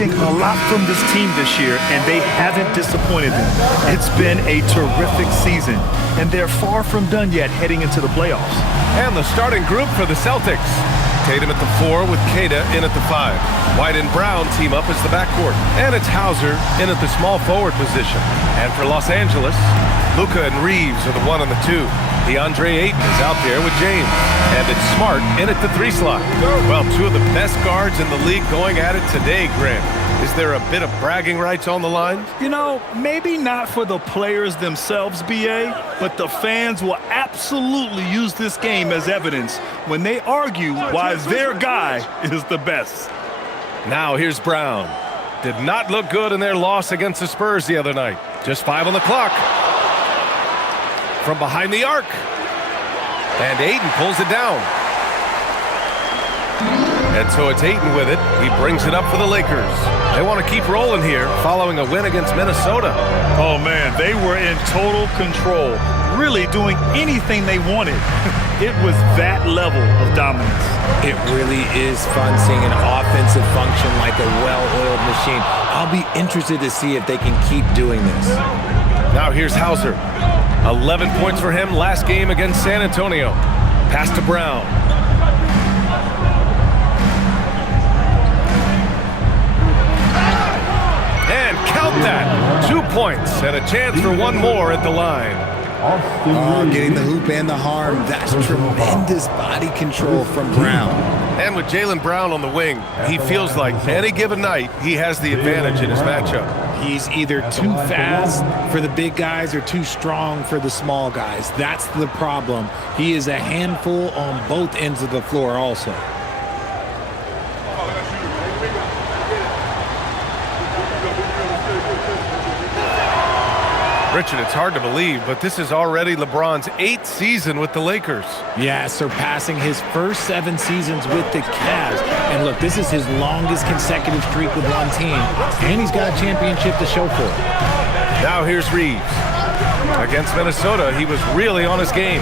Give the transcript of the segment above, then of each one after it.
expecting a lot from this team this year, and they haven't disappointed them. It's been a terrific season, and they're far from done yet heading into the playoffs. And the starting group for the Celtics. Tatum at the 4 with Kata in at the 5. White and Brown team up as the backcourt. And it's Hauser in at the small forward position. And for Los Angeles, Luka and Reeves are the 1 and the 2. DeAndre Ayton is out there with James. And it's Smart in at the 3 slot. Well, 2 of the best guards in the league going at it today, Grant. Is there a bit of bragging rights on the line? You know, maybe not for the players themselves, BA, but the fans will absolutely use this game as evidence when they argue why their guy is the best. Now here's Brown. Did not look good in their loss against the Spurs the other night. Just 5 on the clock. From behind the arc. And Ayton pulls it down. And so it's Ayton with it. He brings it up for the Lakers. They want to keep rolling here following a win against Minnesota. Oh, man, they were in total control, really doing anything they wanted. It was that level of dominance. It really is fun seeing an offensive function like a well-oiled machine. I'll be interested to see if they can keep doing this. Now here's Hauser. 11 points for him last game against San Antonio. Pass to Brown. And count that. 2 points and a chance for one more at the line. Oh, getting the hoop and the harm. That's tremendous body control from Brown. And with Jaylen Brown on the wing, he feels like any given night he has the advantage in his matchup. He's either too fast for the big guys or too strong for the small guys. That's the problem. He is a handful on both ends of the floor also. Richard, it's hard to believe, but this is already LeBron's 8th season with the Lakers. Yeah, surpassing his first 7 seasons with the Cavs. And look, this is his longest consecutive streak with one team, and he's got a championship to show for it. Now here's Reeves. Against Minnesota, he was really on his game.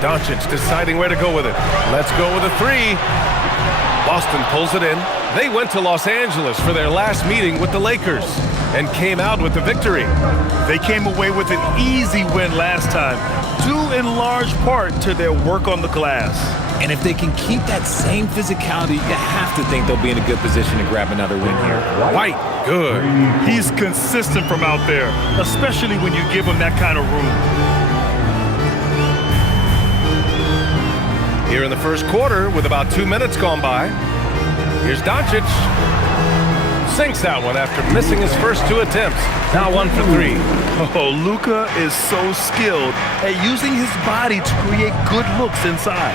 Doncic deciding where to go with it. Let's go with a 3. Boston pulls it in. They went to Los Angeles for their last meeting with the Lakers and came out with the victory. They came away with an easy win last time, due in large part to their work on the glass. And if they can keep that same physicality, you have to think they'll be in a good position to grab another win here. White, good. He's consistent from out there, especially when you give him that kind of room. Here in the first quarter, with about 2 minutes gone by, here's Doncic. Sinks that one after missing his first 2 attempts. Now 1 for 3. Oh, Luka is so skilled at using his body to create good looks inside.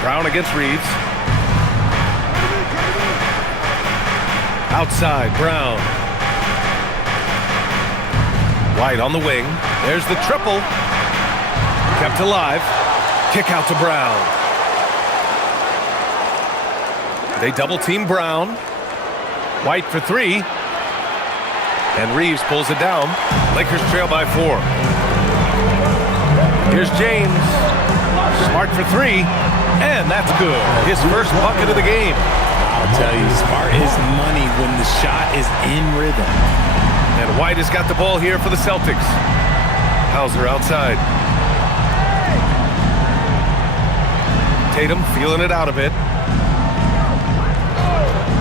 Brown against Reeves. Outside, Brown. White on the wing. There's the triple. Kept alive. Kick out to Brown. They double team Brown. White for 3. And Reeves pulls it down. Lakers trail by 4. Here's James. Smart for 3. And that's good. His first bucket of the game. I'll tell you, Smart is money when the shot is in rhythm. And White has got the ball here for the Celtics. Hauser outside. Tatum feeling it out a bit.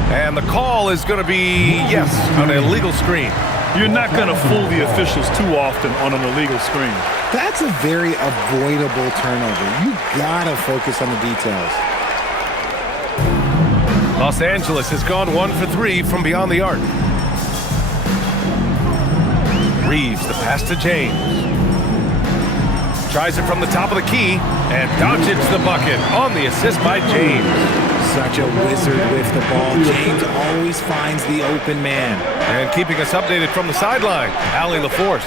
And the call is going to be, yes, an illegal screen. You're not going to fool the officials too often on an illegal screen. That's a very avoidable turnover. You gotta focus on the details. Los Angeles has gone 1 for 3 from beyond the arc. Reeves, the pass to James. Tries it from the top of the key, and Doncic the bucket on the assist by James. Such a wizard with the ball. James always finds the open man. And keeping us updated from the sideline, Allie LaForce.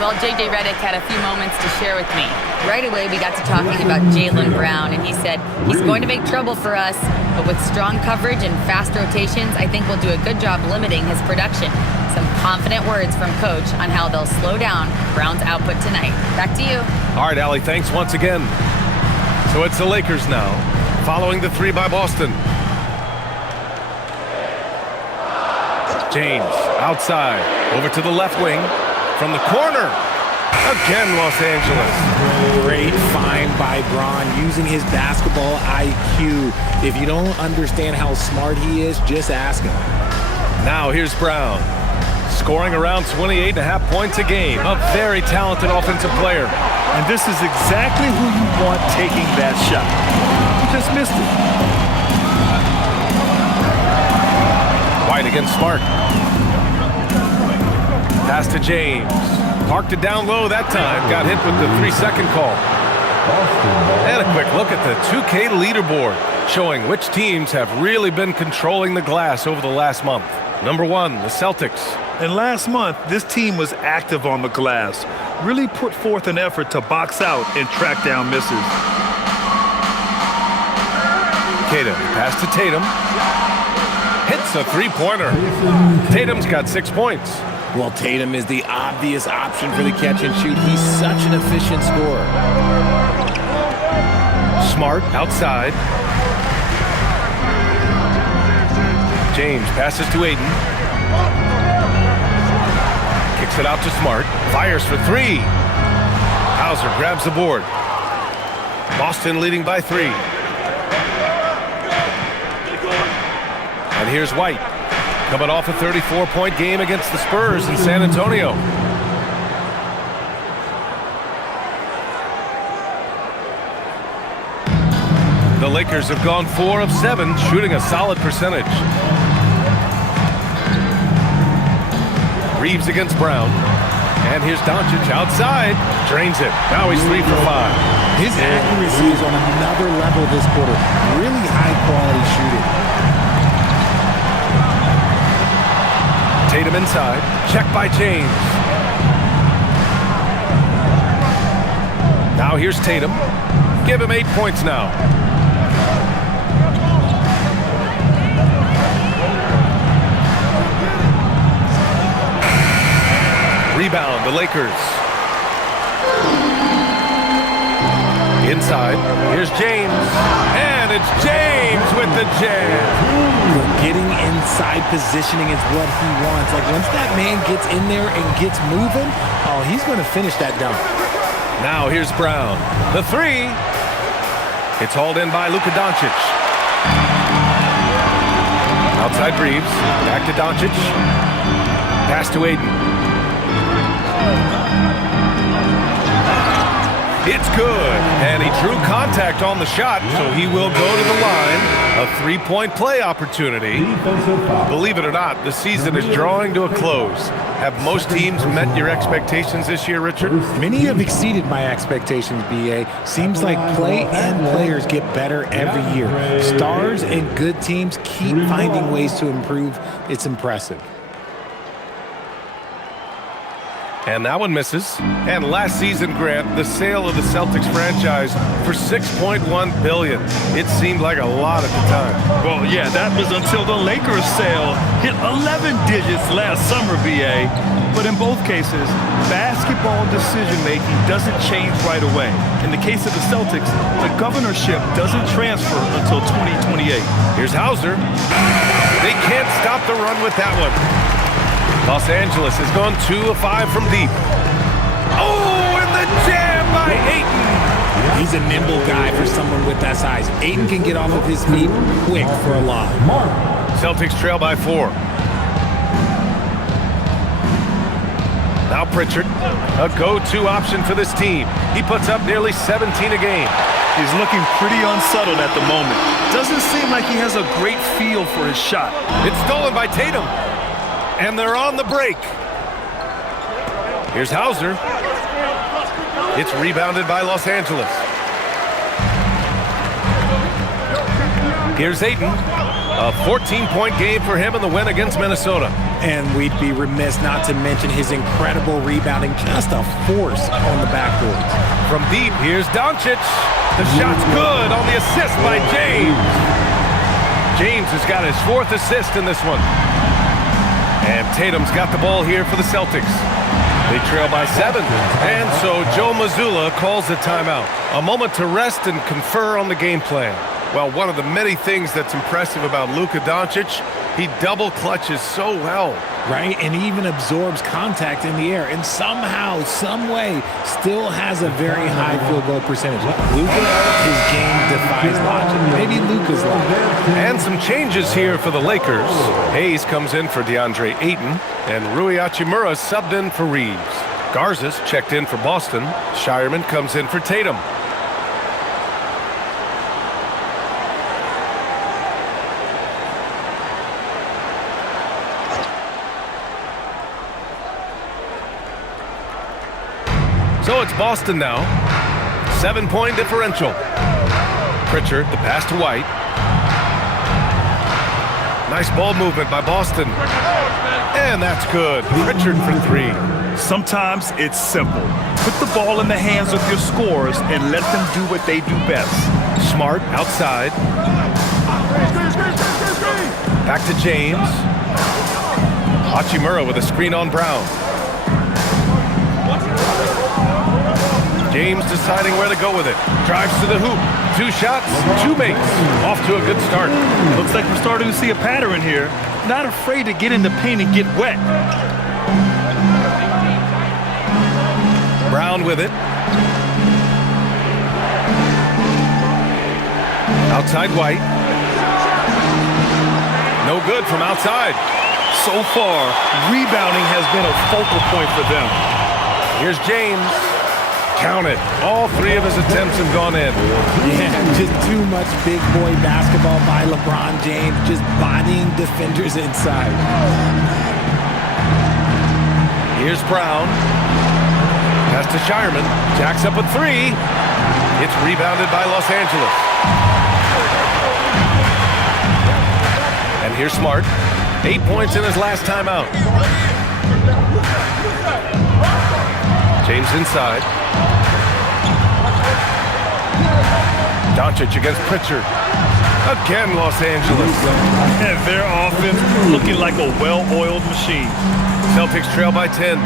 Well, J.J. Redick had a few moments to share with me. Right away, we got to talking about Jaylen Brown, and he said, he's going to make trouble for us, but with strong coverage and fast rotations, I think we'll do a good job limiting his production. Some confident words from Coach on how they'll slow down Brown's output tonight. Back to you. All right, Allie, thanks once again. So it's the Lakers now, following the three by Boston. James outside, over to the left wing, from the corner. Again, Los Angeles. Great find by Bron, using his basketball IQ. If you don't understand how smart he is, just ask him. Now here's Brown, scoring around 28.5 points a game. A very talented offensive player. And this is exactly who you want taking that shot. He just missed it. White against Smart. Pass to James. Parked it down low that time. Got hit with the 3-second call. And a quick look at the 2K leaderboard, showing which teams have really been controlling the glass over the last month. Number 1, the Celtics. And last month, this team was active on the glass. Really put forth an effort to box out and track down misses. Tatum, pass to Tatum. Hits a three-pointer. Tatum's got 6 points. Well, Tatum is the obvious option for the catch and shoot. He's such an efficient scorer. Smart outside. James passes to Aiden. Kicks it out to Smart. Fires for 3. Hauser grabs the board. Boston leading by 3. And here's White, coming off a 34-point game against the Spurs in San Antonio. The Lakers have gone 4 of 7, shooting a solid percentage. Reeves against Brown. And here's Doncic outside. Drains it. Now he's 3 for 5. His accuracy is on another level this quarter. Really high-quality shooting. Tatum inside. Check by James. Now here's Tatum. Give him 8 points now. Rebound, the Lakers. Inside, here's James. And it's James with the jam. Getting inside positioning is what he wants. Like, once that man gets in there and gets moving, oh, he's going to finish that dunk. Now here's Brown. The 3. It's hauled in by Luka Doncic. Outside Reeves. Back to Doncic. Pass to Aiden. It's good, and he drew contact on the shot, so he will go to the line. A 3-point play opportunity. Believe it or not, the season is drawing to a close. Have most teams met your expectations this year, Richard? Many have exceeded my expectations, B.A. Seems like play and players get better every year. Stars and good teams keep finding ways to improve. It's impressive. And that one misses. And last season, Grant, the sale of the Celtics franchise for $6.1 billion. It seemed like a lot at the time. Well, yeah, that was until the Lakers sale hit 11 digits last summer, BA. But in both cases, basketball decision-making doesn't change right away. In the case of the Celtics, the governorship doesn't transfer until 2028. Here's Hauser. They can't stop the run with that one. Los Angeles has gone 2 of 5 from deep. Oh, and the jam by Ayton. He's a nimble guy for someone with that size. Ayton can get off of his feet quick for a lob. Celtics trail by 4. Now Pritchard, a go-to option for this team. He puts up nearly 17 a game. He's looking pretty unsettled at the moment. Doesn't seem like he has a great feel for his shot. It's stolen by Tatum. And they're on the break. Here's Hauser. It's rebounded by Los Angeles. Here's Ayton. A 14-point game for him in the win against Minnesota. And we'd be remiss not to mention his incredible rebounding. Just a force on the backboard. From deep, here's Doncic. The shot's good on the assist by James. James has got his 4th assist in this one. And Tatum's got the ball here for the Celtics. They trail by 7. And so Joe Mazzulla calls a timeout. A moment to rest and confer on the game plan. Well, one of the many things that's impressive about Luka Doncic, he double clutches so well. Right, and even absorbs contact in the air, and somehow, some way, still has a very high field goal percentage. Luka, his game defies logic. Maybe Luka's logic. And some changes here for the Lakers. Hayes comes in for DeAndre Ayton, and Rui Hachimura subbed in for Reeves. Garza's checked in for Boston. Shireman comes in for Tatum. So it's Boston now. 7-point differential. Pritchard, the pass to White. Nice ball movement by Boston. And that's good. Pritchard for 3. Sometimes it's simple. Put the ball in the hands of your scorers and let them do what they do best. Smart outside. Back to James. Hachimura with a screen on Brown. James deciding where to go with it. Drives to the hoop. 2 shots, 2 makes. Off to a good start. Looks like we're starting to see a pattern here. Not afraid to get in the paint and get wet. Brown with it. Outside White. No good from outside. So far, rebounding has been a focal point for them. Here's James. Count it. All 3 of his attempts have gone in. Yeah, just too much big boy basketball by LeBron James, just bodying defenders inside. Here's Brown. Pass to Shireman. Jacks up a 3. It's rebounded by Los Angeles. And here's Smart. 8 points in his last timeout. James inside. Doncic against Pritchard. Again, Los Angeles. And their offense looking like a well-oiled machine. Celtics trail by 10.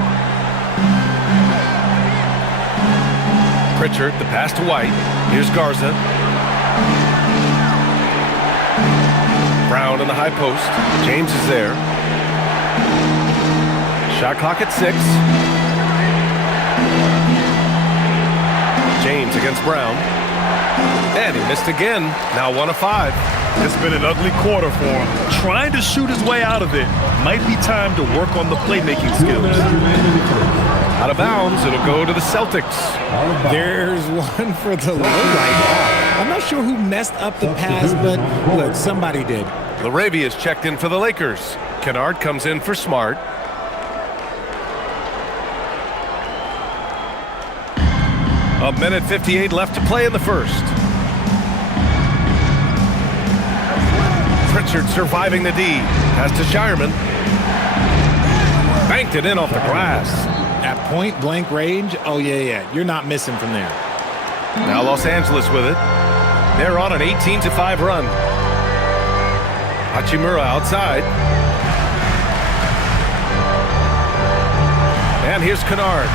Pritchard, the pass to White. Here's Garza. Brown in the high post. James is there. Shot clock at 6. James against Brown. And he missed again. Now 1 of 5. It's been an ugly quarter for him. Trying to shoot his way out of it. Might be time to work on the playmaking skills. Out of bounds, it'll go to the Celtics. There's one for the Lakers. I'm not sure who messed up the pass, but look, somebody did. LaRavia is checked in for the Lakers. Kennard comes in for Smart. A minute 58 left to play in the first. Pritchard surviving the D. Pass to Shireman. Banked it in off the glass. At point blank range, oh yeah, you're not missing from there. Now Los Angeles with it. They're on an 18-5 run. Hachimura outside. And here's Kennard.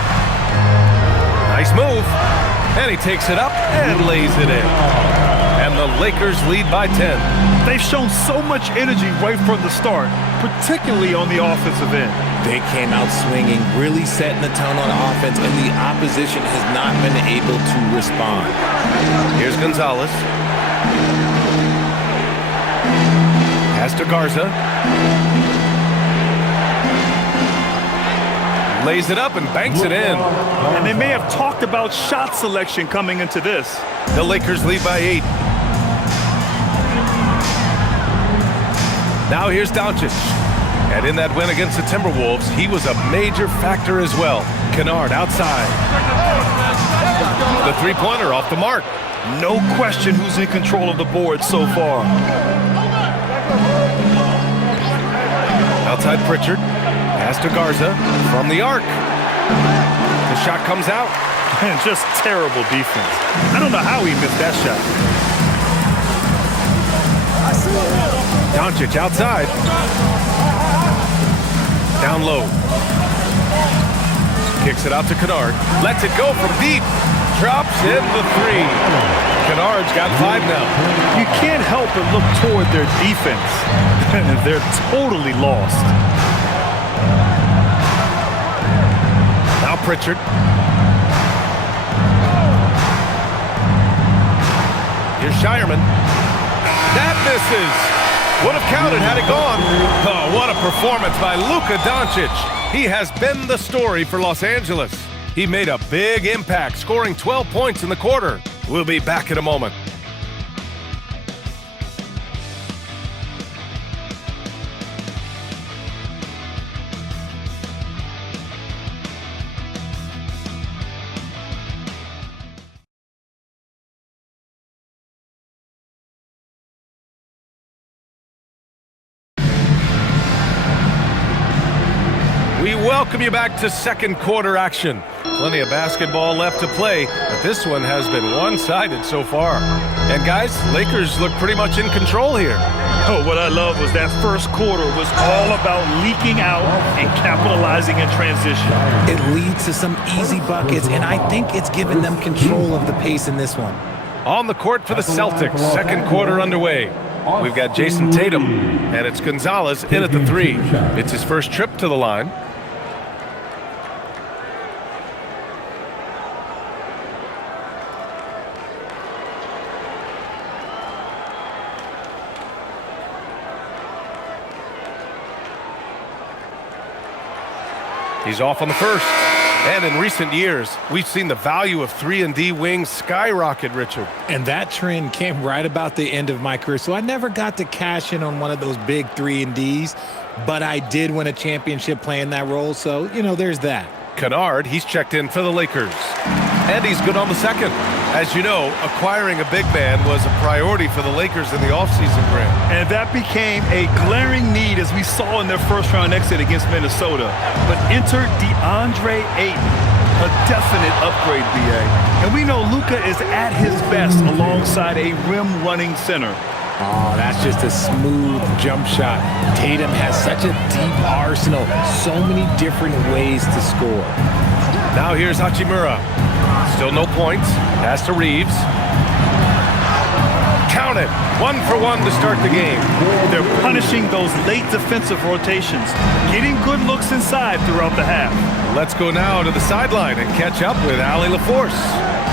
Nice move. And he takes it up and lays it in. And the Lakers lead by 10. They've shown so much energy right from the start, particularly on the offensive end. They came out swinging, really setting the tone on offense, and the opposition has not been able to respond. Here's Gonzalez. Pass to Garza. Lays it up and banks it in. And they may have talked about shot selection coming into this. The Lakers lead by 8. Now here's Doncic. And in that win against the Timberwolves, he was a major factor as well. Kennard outside. The three-pointer off the mark. No question who's in control of the board so far. Outside Pritchard. Pass to Garza from the arc. The shot comes out. And just terrible defense. I don't know how he missed that shot. Doncic outside. Down low. Kicks it out to Kennard. Lets it go from deep. Drops in the three. Kennard's got 5 now. You can't help but look toward their defense. They're totally lost. Now Pritchard. Here's Shireman. That misses. Would have counted had it gone. Oh, what a performance by Luka Doncic. He has been the story for Los Angeles. He made a big impact, scoring 12 points in the quarter. We'll be back in a moment. We welcome you back to second quarter action. Plenty of basketball left to play, but this one has been one-sided so far. And guys, Lakers look pretty much in control here. Oh, what I love was that first quarter was all about leaking out and capitalizing in transition. It leads to some easy buckets, and I think it's given them control of the pace in this one. On the court for the Celtics, second quarter underway. We've got Jason Tatum, and it's Gonzalez in at the 3. It's his first trip to the line. He's off on the first. And in recent years, we've seen the value of 3-and-D wings skyrocket, Richard. And that trend came right about the end of my career. So I never got to cash in on one of those big 3-and-Ds, but I did win a championship playing that role. So, there's that. Kennard, he's checked in for the Lakers. And he's good on the second. As you know, acquiring a big man was a priority for the Lakers in the offseason, Grant. And that became a glaring need as we saw in their first-round exit against Minnesota. But enter DeAndre Ayton, a definite upgrade, BA. And we know Luka is at his best alongside a rim-running center. Oh, that's just a smooth jump shot. Tatum has such a deep arsenal, so many different ways to score. Now here's Hachimura. Still no points. Pass to Reeves. Count it. 1 for 1 to start the game. They're punishing those late defensive rotations, getting good looks inside throughout the half. Let's go now to the sideline and catch up with Allie LaForce.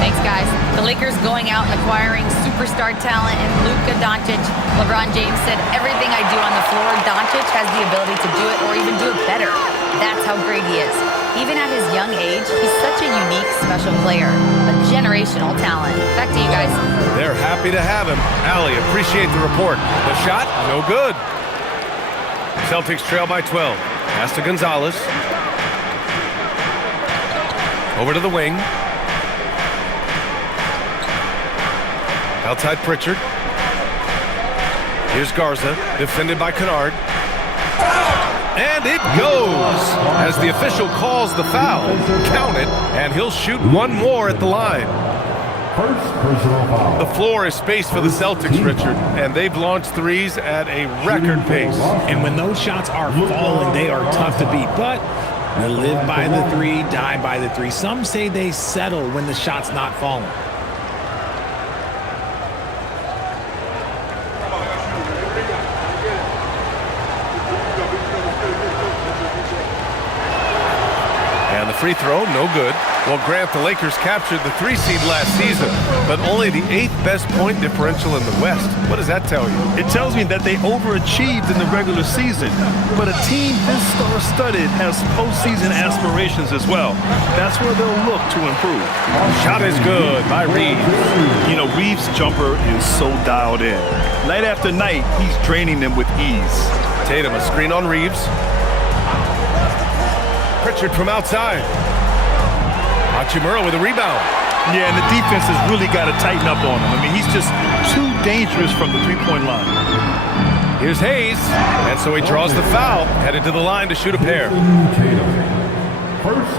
Thanks, guys. The Lakers going out and acquiring superstar talent in Luka Doncic. LeBron James said, everything I do on the floor, Doncic has the ability to do it or even do it better. That's how great he is. Even at his young age, he's such a unique, special player. A generational talent. Back to you guys. They're happy to have him. Allie, appreciate the report. The shot, no good. Celtics trail by 12. Pass to Gonzalez. Over to the wing. Outside Pritchard. Here's Garza, defended by Kennard. And it goes as the official calls the foul. Count it, and he'll shoot one more at the line. The floor is space for the Celtics, Richard, and they've launched threes at a record pace. And when those shots are falling, they are tough to beat. But they live by the 3, die by the 3. Some say they settle when the shot's not falling. Free throw, no good. Well, Grant, the Lakers captured the 3 seed last season, but only the 8th best point differential in the West. What does that tell you? It tells me that they overachieved in the regular season, but a team this star-studded has postseason aspirations as well. That's where they'll look to improve. Shot is good by Reeves. Reeves' jumper is so dialed in. Night after night, he's draining them with ease. Tatum, a screen on Reeves. Pritchard from outside. Hachimura with a rebound. Yeah, and the defense has really got to tighten up on him. I mean, he's just too dangerous from the three-point line. Here's Hayes, and so he draws the foul, headed to the line to shoot a pair.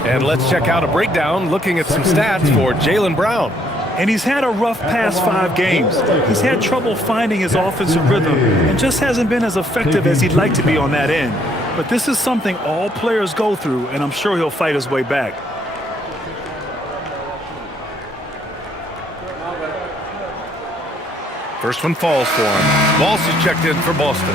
And let's check out a breakdown looking at some stats for Jaylen Brown. And he's had a rough past 5 games. He's had trouble finding his offensive rhythm and just hasn't been as effective as he'd like to be on that end. But this is something all players go through, and I'm sure he'll fight his way back. First one falls for him. Walsh is checked in for Boston.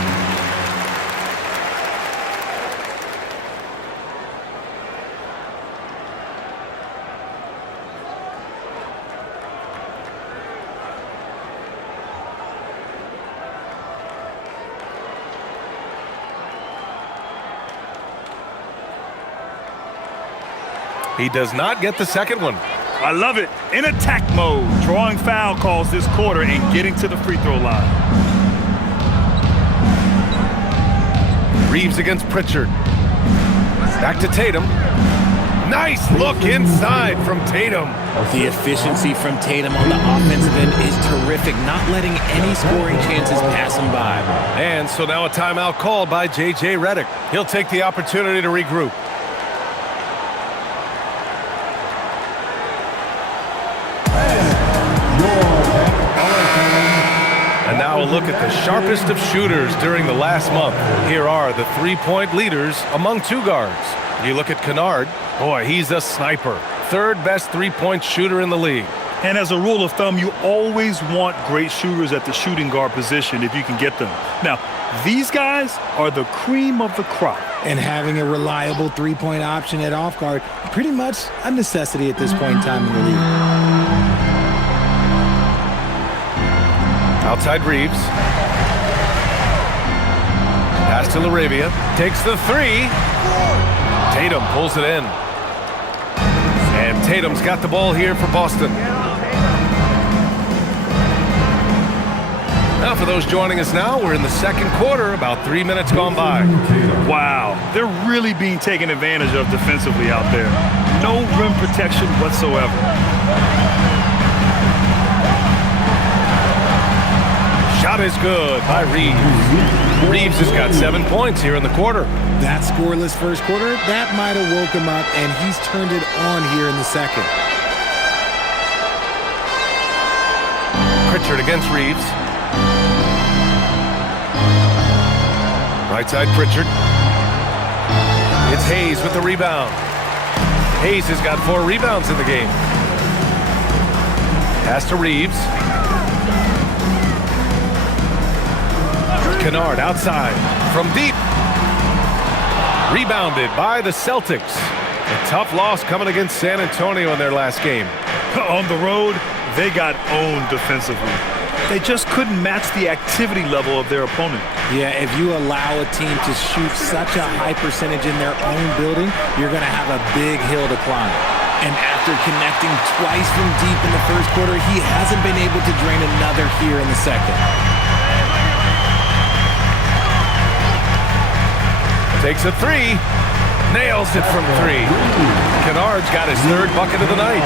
He does not get the second one. I love it. In attack mode, drawing foul calls this quarter and getting to the free throw line. Reeves against Pritchard. Back to Tatum. Nice look inside from Tatum. The efficiency from Tatum on the offensive end is terrific, not letting any scoring chances pass him by. And so now a timeout called by J.J. Redick. He'll take the opportunity to regroup. And now a look at the sharpest of shooters during the last month. Here are the three-point leaders among two guards. You look at Kennard. Boy, he's a sniper. Third best three-point shooter in the league. And as a rule of thumb, you always want great shooters at the shooting guard position if you can get them. Now, these guys are the cream of the crop. And having a reliable three-point option at off guard, pretty much a necessity at this point in time in the league. Outside Reeves. Pass to LaRavia. Takes the three. Tatum pulls it in. And Tatum's got the ball here for Boston. Now for those joining us now, we're in the second quarter, about 3 minutes gone by. Wow, they're really being taken advantage of defensively out there. No rim protection whatsoever. Shot is good by Reeves. Reeves has got 7 points here in the quarter. That scoreless first quarter, that might have woke him up, and he's turned it on here in the second. Pritchard against Reeves. Right side Pritchard. It's Hayes with the rebound. Hayes has got 4 rebounds in the game. Pass to Reeves. Kennard outside from deep. Rebounded by the Celtics. A tough loss coming against San Antonio in their last game. On the road, they got owned defensively. They just couldn't match the activity level of their opponent. Yeah, if you allow a team to shoot such a high percentage in their own building, you're going to have a big hill to climb. And after connecting twice from deep in the first quarter, he hasn't been able to drain another here in the second. Takes a three. Nails it from 3. Kennard's got his 3rd bucket of the night.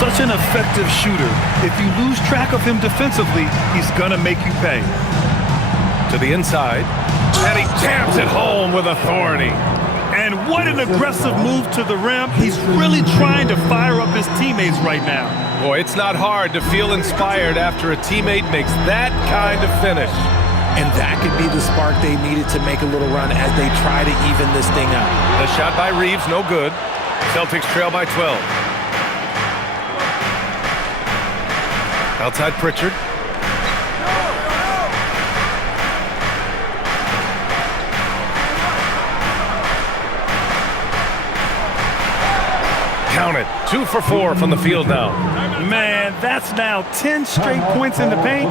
Such an effective shooter. If you lose track of him defensively, he's gonna make you pay. To the inside. And he jams it home with authority. And what an aggressive move to the rim. He's really trying to fire up his teammates right now. Boy, it's not hard to feel inspired after a teammate makes that kind of finish. And that could be the spark they needed to make a little run as they try to even this thing up. The shot by Reeves, no good. Celtics trail by 12. Outside Pritchard. Count it. 2 for 4 from the field now. Man, that's now 10 straight points in the paint.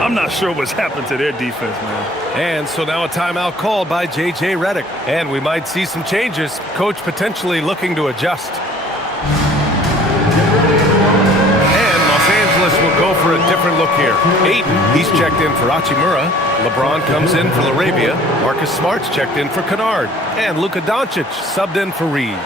I'm not sure what's happened to their defense, man. And so now a timeout called by J.J. Redick. And we might see some changes. Coach potentially looking to adjust. And Los Angeles will go for a different look here. Ayton, he's checked in for Hachimura. LeBron comes in for LaRavia. Marcus Smart's checked in for Kennard. And Luka Doncic subbed in for Reeves.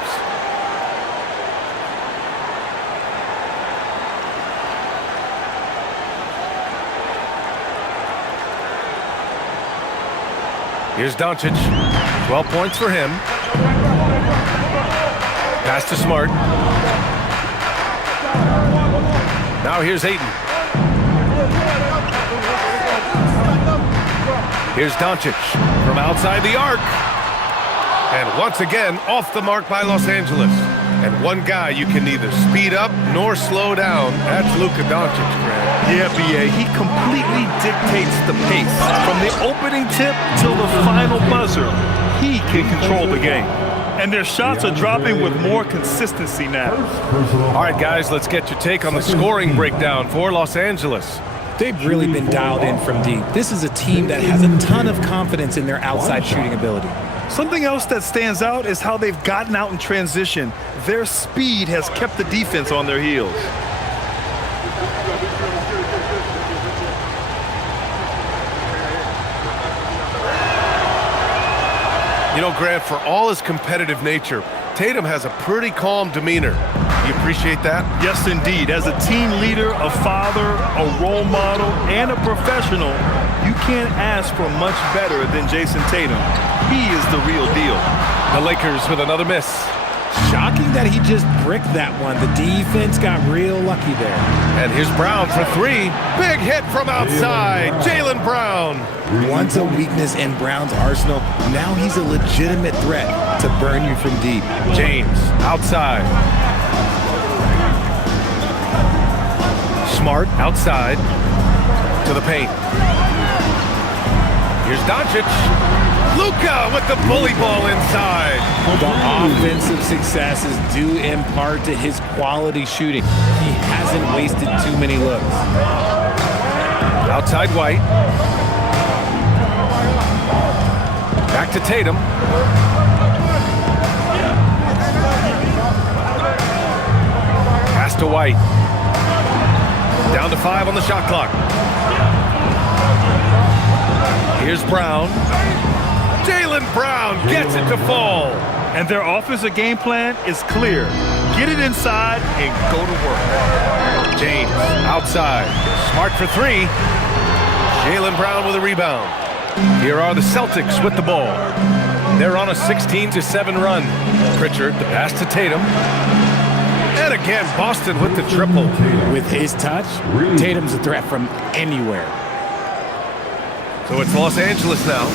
Here's Doncic. 12 points for him. Pass to Smart. Now here's Ayton. Here's Doncic from outside the arc. And once again, off the mark by Los Angeles. And one guy you can neither speed up nor slow down. That's Luka Doncic, Grant. Yeah, B.A., he completely dictates the pace. From the opening tip till the final buzzer, he can control the game. And their shots are dropping with more consistency now. All right, guys, let's get your take on the scoring breakdown for Los Angeles. They've really been dialed in from deep. This is a team that has a ton of confidence in their outside shooting ability. Something else that stands out is how they've gotten out in transition. Their speed has kept the defense on their heels. You know, Grant, for all his competitive nature, Tatum has a pretty calm demeanor. You appreciate that? Yes, indeed. As a team leader, a father, a role model, and a professional, you can't ask for much better than Jason Tatum. He is the real deal. The Lakers with another miss. Shocking that he just bricked that one. The defense got real lucky there. And here's Brown for three. Big hit from outside. Jaylen Brown. Once a weakness in Brown's arsenal, now he's a legitimate threat to burn you from deep. James outside. Smart outside to the paint. Here's Doncic. Luka with the bully ball inside. The offensive success is due in part to his quality shooting. He hasn't wasted too many looks. Outside White. Back to Tatum. Pass to White. Down to 5 on the shot clock. Here's Brown. Jaylen Brown gets it to fall. And their offensive game plan is clear. Get it inside and go to work. James outside. Smart for three. Jaylen Brown with a rebound. Here are the Celtics with the ball. They're on a 16-7 run. Pritchard, the pass to Tatum. And again, Boston with the triple. With his touch, Tatum's a threat from anywhere. So it's Los Angeles now.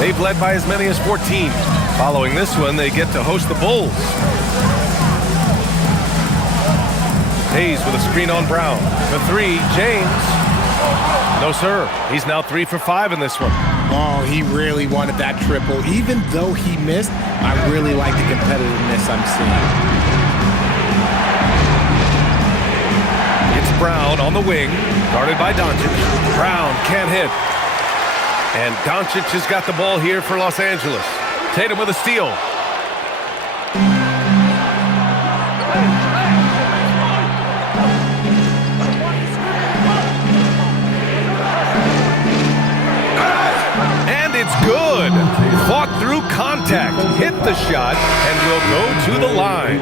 They've led by as many as 14. Following this one, they get to host the Bulls. Hayes with a screen on Brown. The three, James. No, sir. He's now 3 for 5 in this one. Oh, he really wanted that triple. Even though he missed, I really like the competitiveness I'm seeing. It's Brown on the wing, guarded by Doncic. Brown can't hit. And Doncic has got the ball here for Los Angeles. Tatum with a steal. And it's good. Fought through contact, hit the shot, and will go to the line.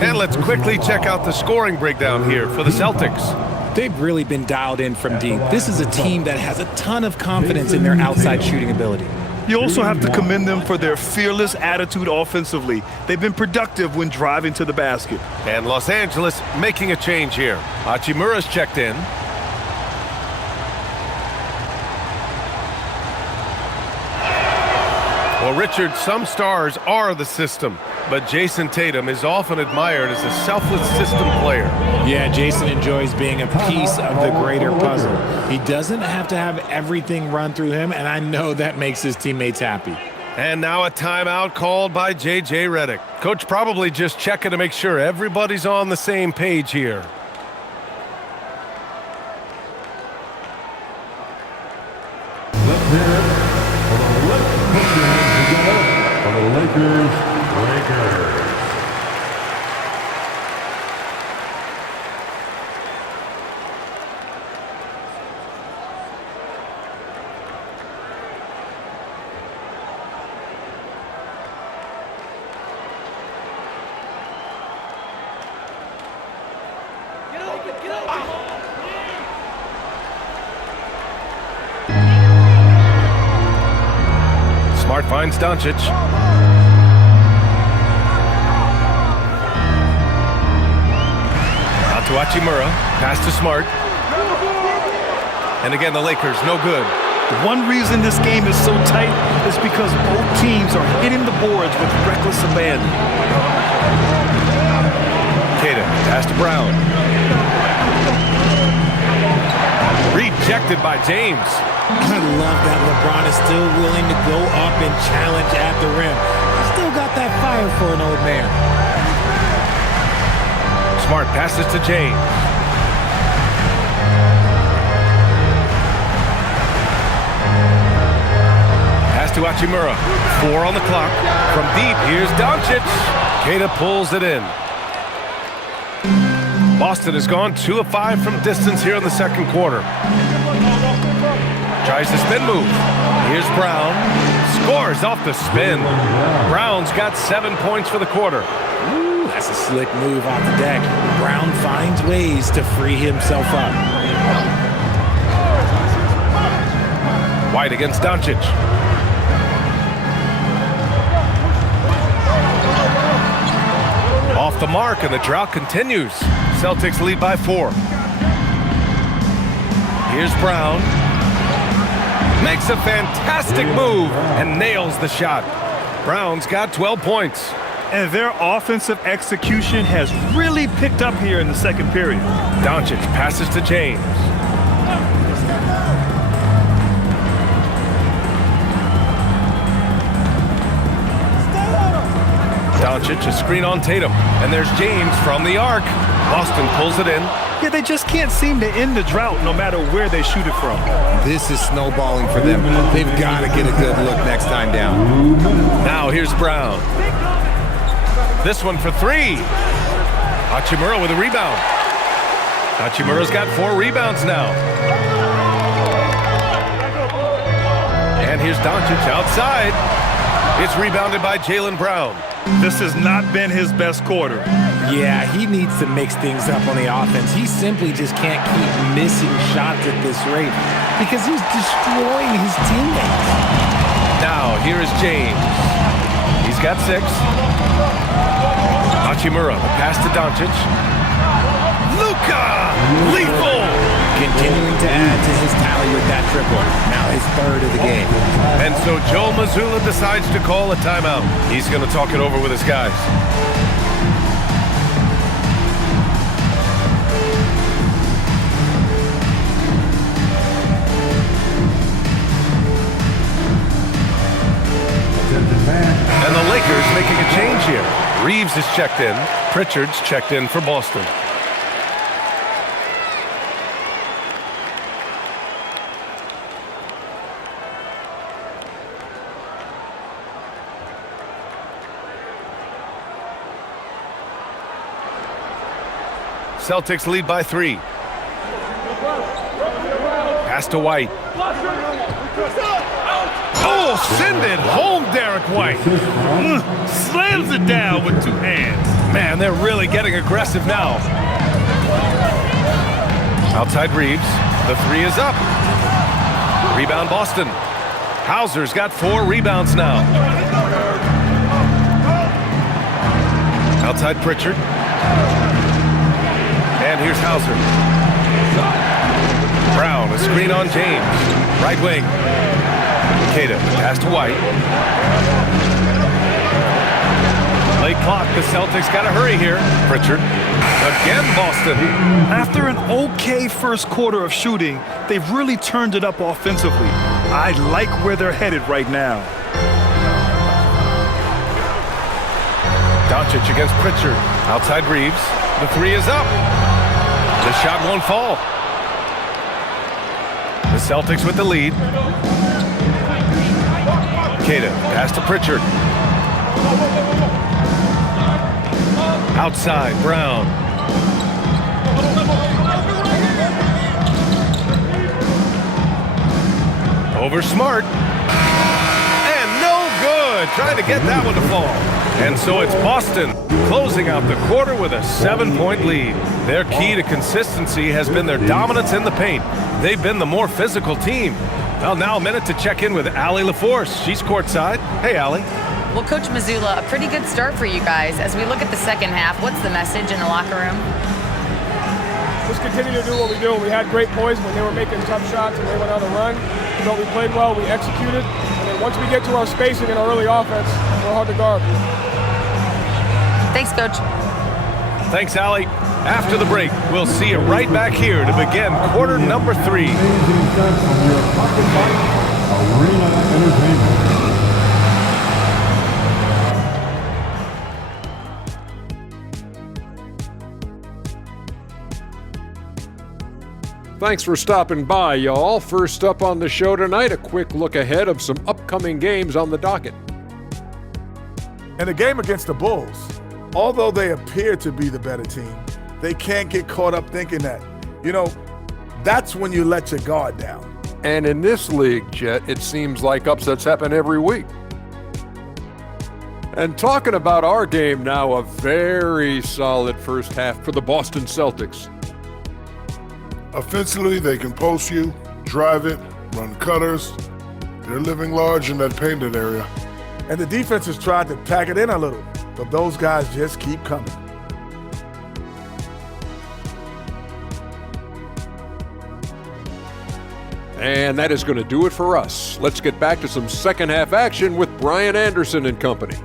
And let's quickly check out the scoring breakdown here for the Celtics. They've really been dialed in from deep. This is a team that has a ton of confidence in their outside shooting ability. You also have to commend them for their fearless attitude offensively. They've been productive when driving to the basket. And Los Angeles making a change here. Hachimura's checked in. Well, Richard, some stars are the system, but Jason Tatum is often admired as a selfless system player. Yeah, Jason enjoys being a piece of the greater puzzle. He doesn't have to have everything run through him, and I know that makes his teammates happy. And now a timeout called by J.J. Redick. Coach probably just checking to make sure everybody's on the same page here. Lakers. Smart finds Doncic. Out to Hachimura. Pass to Smart. And again, the Lakers, no good. One reason this game is so tight is because both teams are hitting the boards with reckless abandon. Queta, pass to Brown. Rejected by James. I love that LeBron is still willing to go up and challenge at the rim. He's still got that fire for an old man. Smart passes to James. Pass to Hachimura. 4 on the clock. From deep, here's Doncic. Queta pulls it in. Boston has gone 2 of 5 from distance here in the second quarter. Tries the spin move. Here's Brown. Scores off the spin. Brown's got 7 points for the quarter. Ooh, that's a slick move off the deck. Brown finds ways to free himself up. White against Doncic. Off the mark, and the drought continues. Celtics lead by 4. Here's Brown. Makes a fantastic move and nails the shot. Brown's got 12 points. And their offensive execution has really picked up here in the second period. Doncic passes to James. Doncic, a screen on Tatum. And there's James from the arc. Boston pulls it in. Yeah, they just can't seem to end the drought no matter where they shoot it from. This is snowballing for them. They've got to get a good look next time down. Now here's Brown. This one for 3. Hachimura with a rebound. Hachimura's got 4 rebounds now. And here's Doncic outside. It's rebounded by Jaylen Brown. This has not been his best quarter. Yeah, he needs to mix things up on the offense. He simply just can't keep missing shots at this rate because he's destroying his teammates. Now, here is James. He's got 6. Hachimura, the pass to Doncic. Luka! Lethal! Continuing to add to his tally with that triple. Now his 3rd of the game. And so Joe Mazzulla decides to call a timeout. He's going to talk it over with his guys. And the Lakers making a change here. Reeves is checked in. Pritchard's checked in for Boston. Celtics lead by 3. Pass to White. Oh, send it home, Derek White. Slams it down with 2 hands. Man, they're really getting aggressive now. Outside Reeves. The 3 is up. Rebound Boston. Hauser's got 4 rebounds now. Outside Pritchard. And here's Hauser. Brown, a screen on James. Right wing. Queta, pass to White. Late clock, the Celtics got to hurry here. Pritchard. Again, Boston. After an okay first quarter of shooting, they've really turned it up offensively. I like where they're headed right now. Doncic against Pritchard. Outside Reeves. The 3 is up. The shot won't fall. The Celtics with the lead. Queta, pass to Pritchard. Outside, Brown. Over Smart. And no good. Trying to get that one to fall. And so it's Boston closing out the quarter with a 7-point lead. Their key to consistency has been their dominance in the paint. They've been the more physical team. Well, now a minute to check in with Allie LaForce. She's courtside. Hey, Allie. Well, Coach Mazzulla, a pretty good start for you guys. As we look at the second half, what's the message in the locker room? just continue to do what we do. We had great poise when they were making tough shots and they went on a run. So we played well, we executed, and then once we get to our spacing and our early offense, we're hard to guard. Thanks, Coach. Thanks, Allie. After the break, we'll see you right back here to begin quarter number 3. Arena Entertainment. Thanks for stopping by, y'all. First up on the show tonight, a quick look ahead of some upcoming games on the docket. In the game against the Bulls, although they appear to be the better team, they can't get caught up thinking that. That's when you let your guard down. And in this league, Jet, it seems like upsets happen every week. And talking about our game now, a very solid first half for the Boston Celtics. Offensively, they can post you, drive it, run cutters. They're living large in that painted area. And the defense has tried to pack it in a little, but those guys just keep coming. And that is going to do it for us. Let's get back to some second half action with Brian Anderson and company.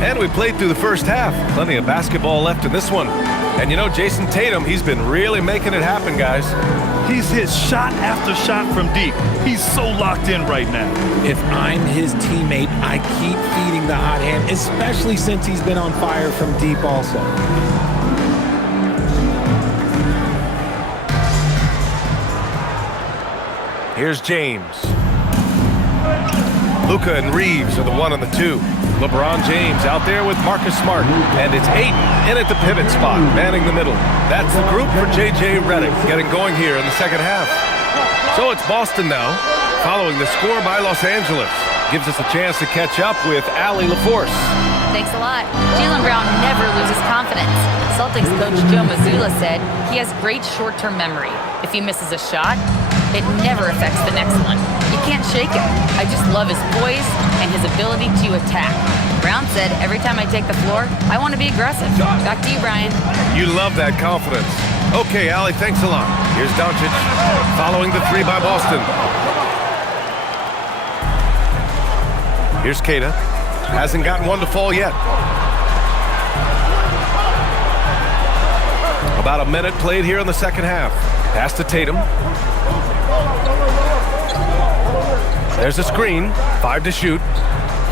And we played through the first half. Plenty of basketball left in this one. And Jason Tatum, he's been really making it happen, guys. He's hit shot after shot from deep. He's so locked in right now. If I'm his teammate, I keep feeding the hot hand, especially since he's been on fire from deep also. Here's James. Luka and Reeves are the 1 and the 2. LeBron James out there with Marcus Smart. And it's Ayton in at the pivot spot, manning the middle. That's the group for J.J. Redick getting going here in the second half. So it's Boston now, following the score by Los Angeles. Gives us a chance to catch up with Allie LaForce. Thanks a lot. Jaylen Brown never loses confidence. Celtics coach Joe Mazzulla said he has great short-term memory. If he misses a shot, it never affects the next one. You can't shake him. I just love his poise and his ability to attack. Brown said, every time I take the floor, I want to be aggressive. Back to you, Brian. You love that confidence. Okay, Allie, thanks a lot. Here's Doncic following the 3 by Boston. Here's Keita. Hasn't gotten one to fall yet. About a minute played here in the second half. Pass to Tatum. There's a screen. 5 to shoot.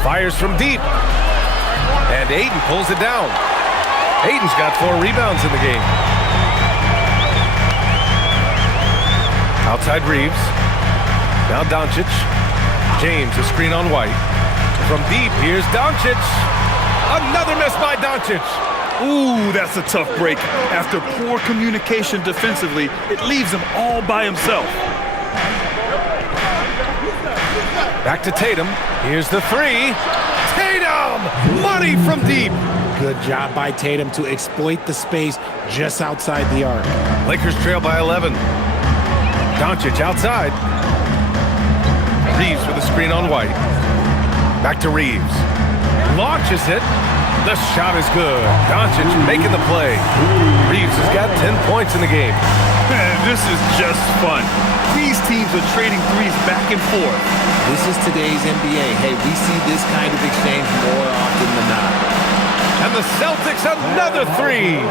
Fires from deep. And Ayton pulls it down. Ayton's got 4 rebounds in the game. Outside Reeves. Now Doncic. James, a screen on White. From deep, here's Doncic. Another miss by Doncic. Ooh, that's a tough break. After poor communication defensively, it leaves him all by himself. Back to Tatum. Here's the 3. Tatum! Money from deep. Good job by Tatum to exploit the space just outside the arc. Lakers trail by 11. Doncic outside. Reeves with a screen on White. Back to Reeves. Launches it. The shot is good. Doncic making the play. Reeves has got 10 points in the game. Man, this is just fun. These teams are trading threes back and forth. This is today's NBA. Hey, we see this kind of exchange more often than not. And the Celtics, another 3.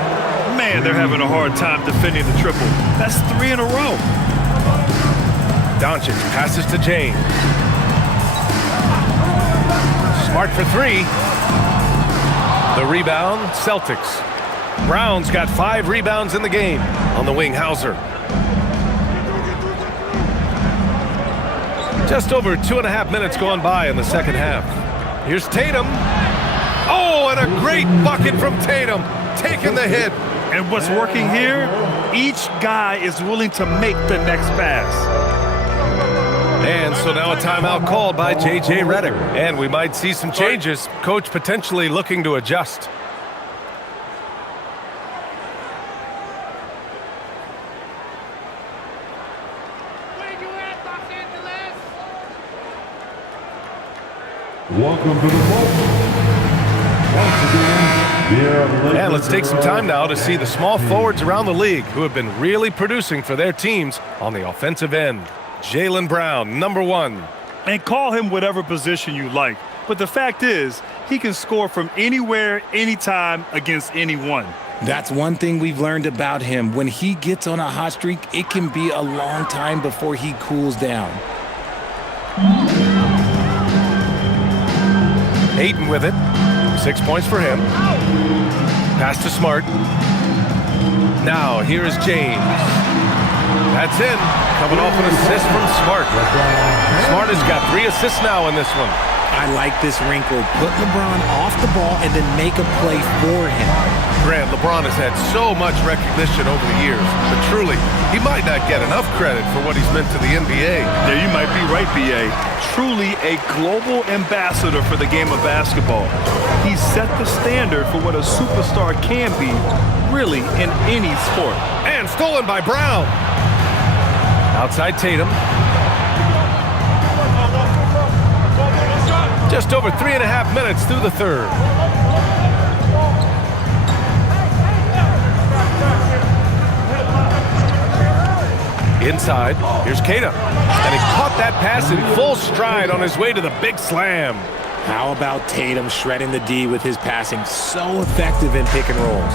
Man, they're having a hard time defending the triple. That's 3 in a row. Doncic passes to James. Smart for 3. The rebound, Celtics. Brown's got 5 rebounds in the game. On the wing, Hauser. Just over 2.5 minutes gone by in the second half. Here's Tatum. Oh, and a great bucket from Tatum. Taking the hit. And what's working here? Each guy is willing to make the next pass. And so now a timeout called by J.J. Redick. And we might see some changes. Coach potentially looking to adjust. Welcome to the ball. Once again, And let's take some time now to see the small forwards around the league who have been really producing for their teams on the offensive end. Jaylen Brown, number 1. And call him whatever position you like. But the fact is, he can score from anywhere, anytime, against anyone. That's one thing we've learned about him. When he gets on a hot streak, it can be a long time before he cools down. Ayton with it. 6 points for him. Pass to Smart. Now, here is James. That's in. Coming off an assist from Smart. Smart has got 3 assists now in this one. I like this wrinkle. Put LeBron off the ball and then make a play for him. Grant, LeBron has had so much recognition over the years, but truly, he might not get enough credit for what he's meant to the NBA. Yeah, you might be right, B.A. Truly a global ambassador for the game of basketball. He set the standard for what a superstar can be, really, in any sport. And stolen by Brown. Outside Tatum. Just over 3.5 minutes through the third. Inside, here's Keita. And he caught that pass in full stride on his way to the big slam. How about Tatum shredding the D with his passing? So effective in pick and rolls.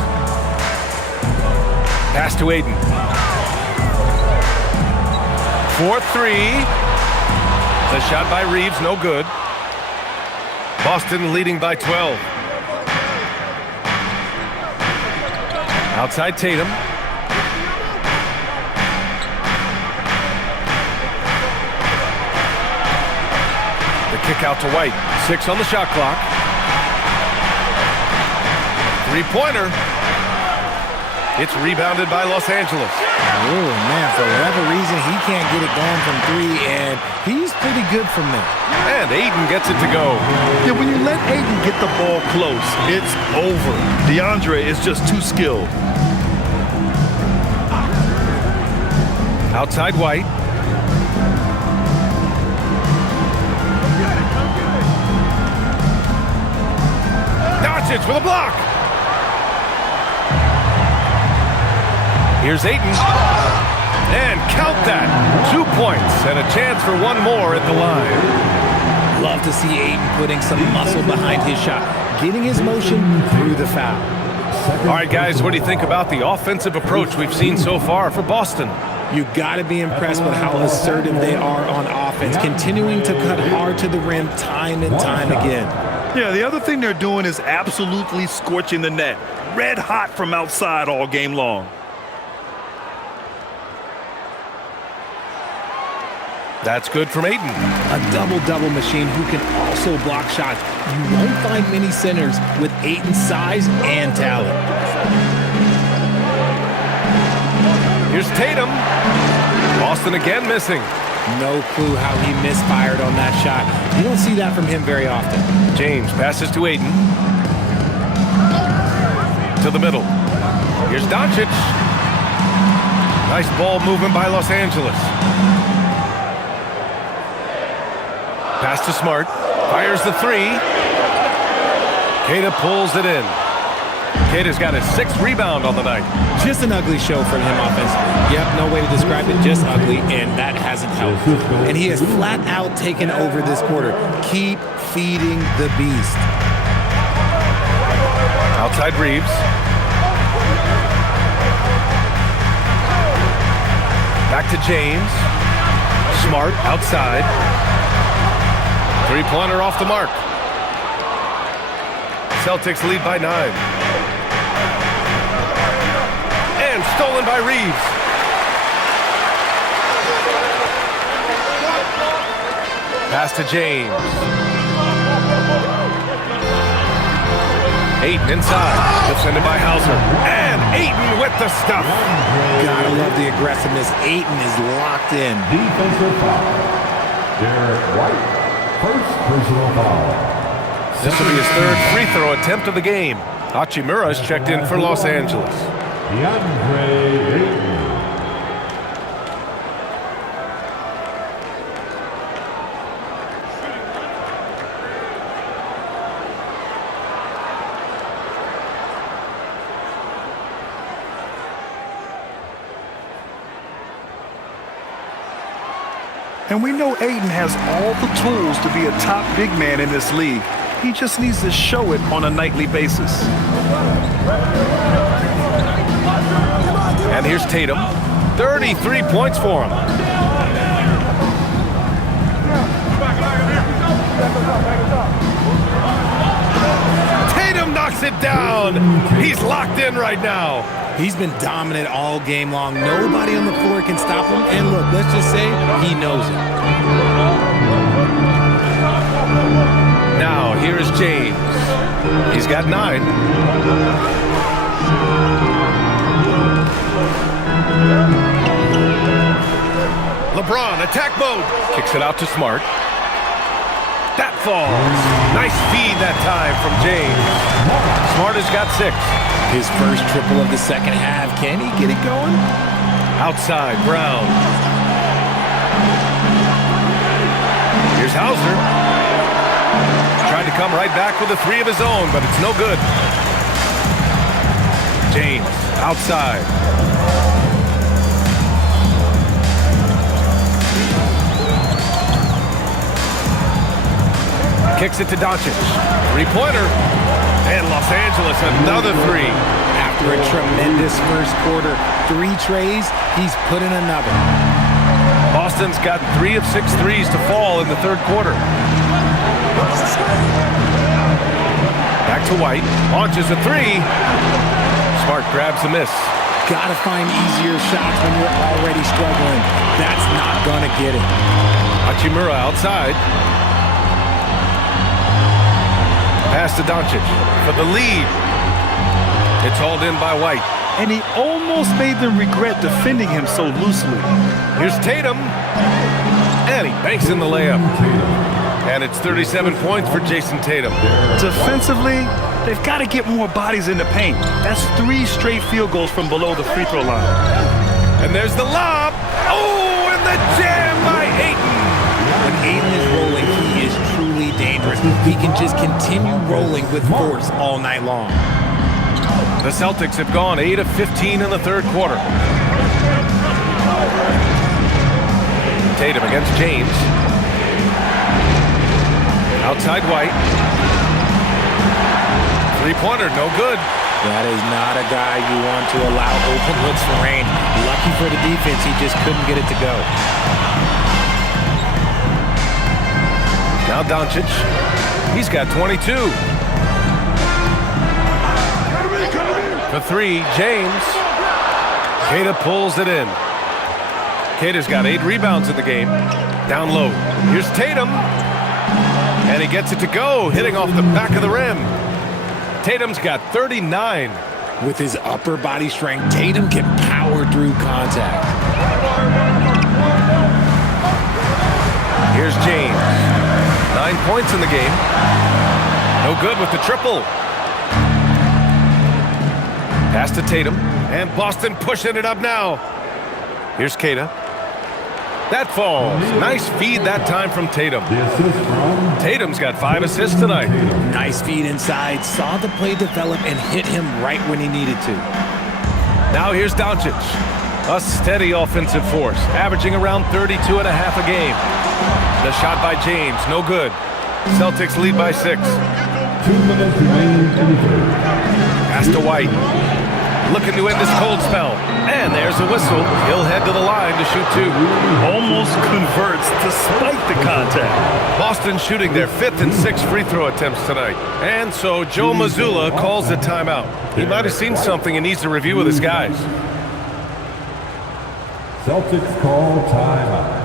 Pass to Ayton. 4-3. The shot by Reeves, no good. Boston leading by 12. Outside Tatum. The kick out to White. 6 on the shot clock. 3-pointer. It's rebounded by Los Angeles. Oh, man, for whatever reason, he can't get it going from 3, and he's pretty good from there. And Ayton gets it to go. Yeah, when you let Ayton get the ball close, it's over. DeAndre is just too skilled. Outside White. Doncic with a block. Here's Ayton. And count that. 2 points and a chance for one more at the line. Love to see Ayton putting some muscle behind his shot, getting his motion through the foul. All right, guys, what do you think about the offensive approach we've seen so far for Boston? You got to be impressed with how assertive they are on offense, continuing to cut hard to the rim time and time again. Yeah, the other thing they're doing is absolutely scorching the net. Red hot from outside all game long. That's good from Ayton. A double-double machine who can also block shots. You won't find many centers with Ayton's size and talent. Here's Tatum. Boston again missing. No clue how he misfired on that shot. You don't see that from him very often. James passes to Ayton. To the middle. Here's Doncic. Nice ball movement by Los Angeles. Pass to Smart. Fires the 3. Keita pulls it in. Keita's got his 6th rebound on the night. Just an ugly show from him offensively. Yep, no way to describe it, just ugly, and that hasn't helped. And he has flat out taken over this quarter. Keep feeding the beast. Outside Reeves. Back to James. Smart outside. 3-pointer off the mark. Celtics lead by 9. And stolen by Reeves. Pass to James. Ayton inside. Defended by Hauser. And Ayton with the stuff. Gotta love the aggressiveness. Ayton is locked in. Defensive foul. Derek White. First personal foul. This will be his 3rd free throw attempt of the game. Hachimura is checked in for Los Angeles. DeAndre Ayton. And we know Ayton has all the tools to be a top big man in this league. He just needs to show it on a nightly basis. And here's Tatum. 33 points for him. Tatum knocks it down. He's locked in right now. He's been dominant all game long. Nobody on the floor can stop him. And look, let's just say he knows it. Now, here is James. He's got 9. LeBron, attack mode. Kicks it out to Smart. That falls. Nice feed that time from James. Smart has got 6. His first triple of the second half. Can he get it going? Outside, Brown. Here's Hauser. Tried to come right back with a 3 of his own, but it's no good. James, outside. Kicks it to Doncic. 3-pointer. And Los Angeles, another 3. After a tremendous first quarter, 3 trays, he's put in another. Boston's got 3 of 6 threes to fall in the third quarter. Back to White. Launches a 3. Smart grabs the miss. Gotta find easier shots when you're already struggling. That's not gonna get it. Hachimura outside. Pass to Doncic for the lead. It's hauled in by White. And he almost made them regret defending him so loosely. Here's Tatum. And he banks in the layup. And it's 37 points for Jason Tatum. Defensively, they've got to get more bodies in the paint. That's 3 straight field goals from below the free throw line. And there's the lob. Oh, and the jam by Ayton. When Ayton is rolling, he is truly dangerous. He can just continue rolling with force all night long. The Celtics have gone 8 of 15 in the third quarter. Tatum against James. Outside White. 3-pointer, no good. That is not a guy you want to allow open looks for rain. Lucky for the defense, he just couldn't get it to go. Now Doncic. He's got 22. For 3, James. Kata pulls it in. Kata's got 8 rebounds in the game. Down low. Here's Tatum. And he gets it to go, hitting off the back of the rim. Tatum's got 39. With his upper body strength, Tatum can power through contact. Here's James. 9 points in the game. No good with the triple. Pass to Tatum. And Boston pushing it up now. Here's Kata. That falls. Nice feed that time from Tatum. Tatum's got 5 assists tonight. Nice feed inside. Saw the play develop and hit him right when he needed to. Now here's Doncic. A steady offensive force, averaging around 32 and a half a game. The shot by James, no good. Celtics lead by 6. 2 minutes remaining in the third. Pass to White. Looking to end this cold spell. And there's a whistle. He'll head to the line to shoot 2. Almost converts despite the contact. Boston shooting their 5th and 6th free throw attempts tonight. And so Joe Mazzulla calls the timeout. He might have seen something and needs to review with his guys. Celtics call timeout.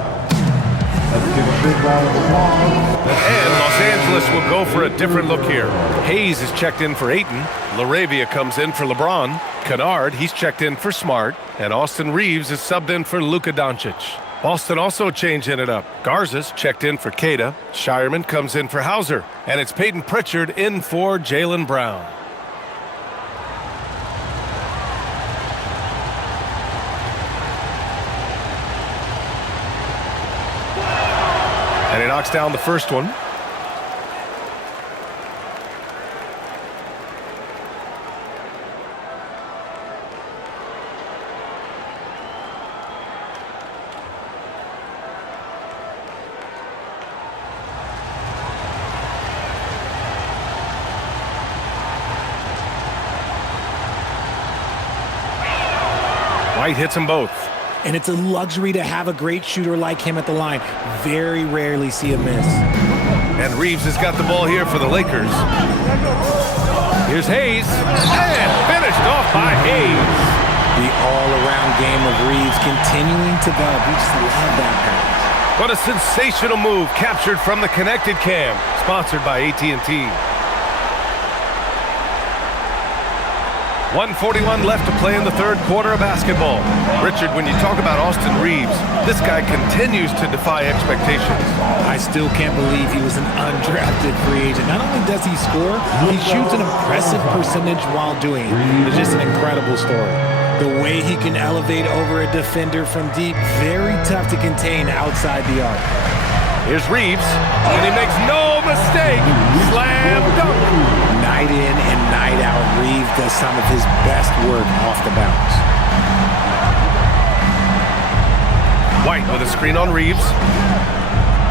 Let's give a big round of applause. And Los Angeles will go for a different look here. Hayes is checked in for Ayton. LaRavia comes in for LeBron. Kennard, he's checked in for Smart. And Austin Reeves is subbed in for Luka Doncic. Boston also changing it up. Garza's checked in for Kata. Shireman comes in for Hauser. And it's Peyton Pritchard in for Jaylen Brown. And he knocks down the first one. White hits them both. And it's a luxury to have a great shooter like him at the line. Very rarely see a miss. And Reeves has got the ball here for the Lakers. Here's Hayes. And finished off by Hayes. The all-around game of Reeves continuing to develop. We just love that pass. What a sensational move captured from the Connected Cam, sponsored by AT&T. 1:41 left to play in the third quarter of basketball. Richard, when you talk about Austin Reeves, this guy continues to defy expectations. I still can't believe he was an undrafted free agent. Not only does he score, he shoots an impressive percentage while doing it. It's just an incredible story. The way he can elevate over a defender from deep, very tough to contain outside the arc. Here's Reeves, and he makes no mistake. Slam dunk. Night in and night out, Reeves does some of his best work off the bounce. White with a screen on Reeves.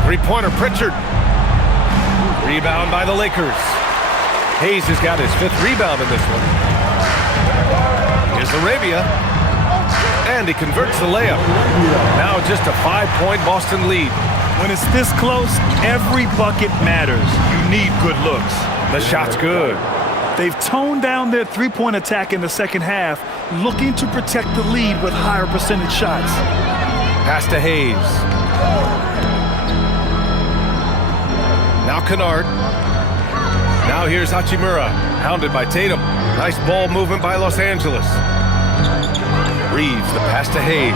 Three-pointer, Pritchard. Rebound by the Lakers. Hayes has got his 5th rebound in this one. Here's Arabia. And he converts the layup. Now just a 5-point Boston lead. When it's this close, every bucket matters. You need good looks. The shot's good. They've toned down their three-point attack in the second half, looking to protect the lead with higher percentage shots. Pass to Hayes. Now Kennard. Now here's Hachimura, hounded by Tatum. Nice ball movement by Los Angeles. Reeves, the pass to Hayes.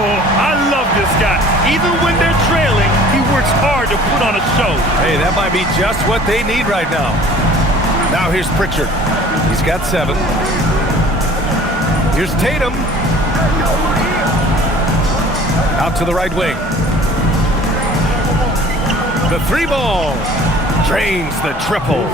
Oh, I love this guy. Even when they're trailing, he works hard to put on a show. Hey, that might be just what they need right now. Now here's Pritchard. He's got 7. Here's Tatum. Out to the right wing. The 3-ball. Drains the triple.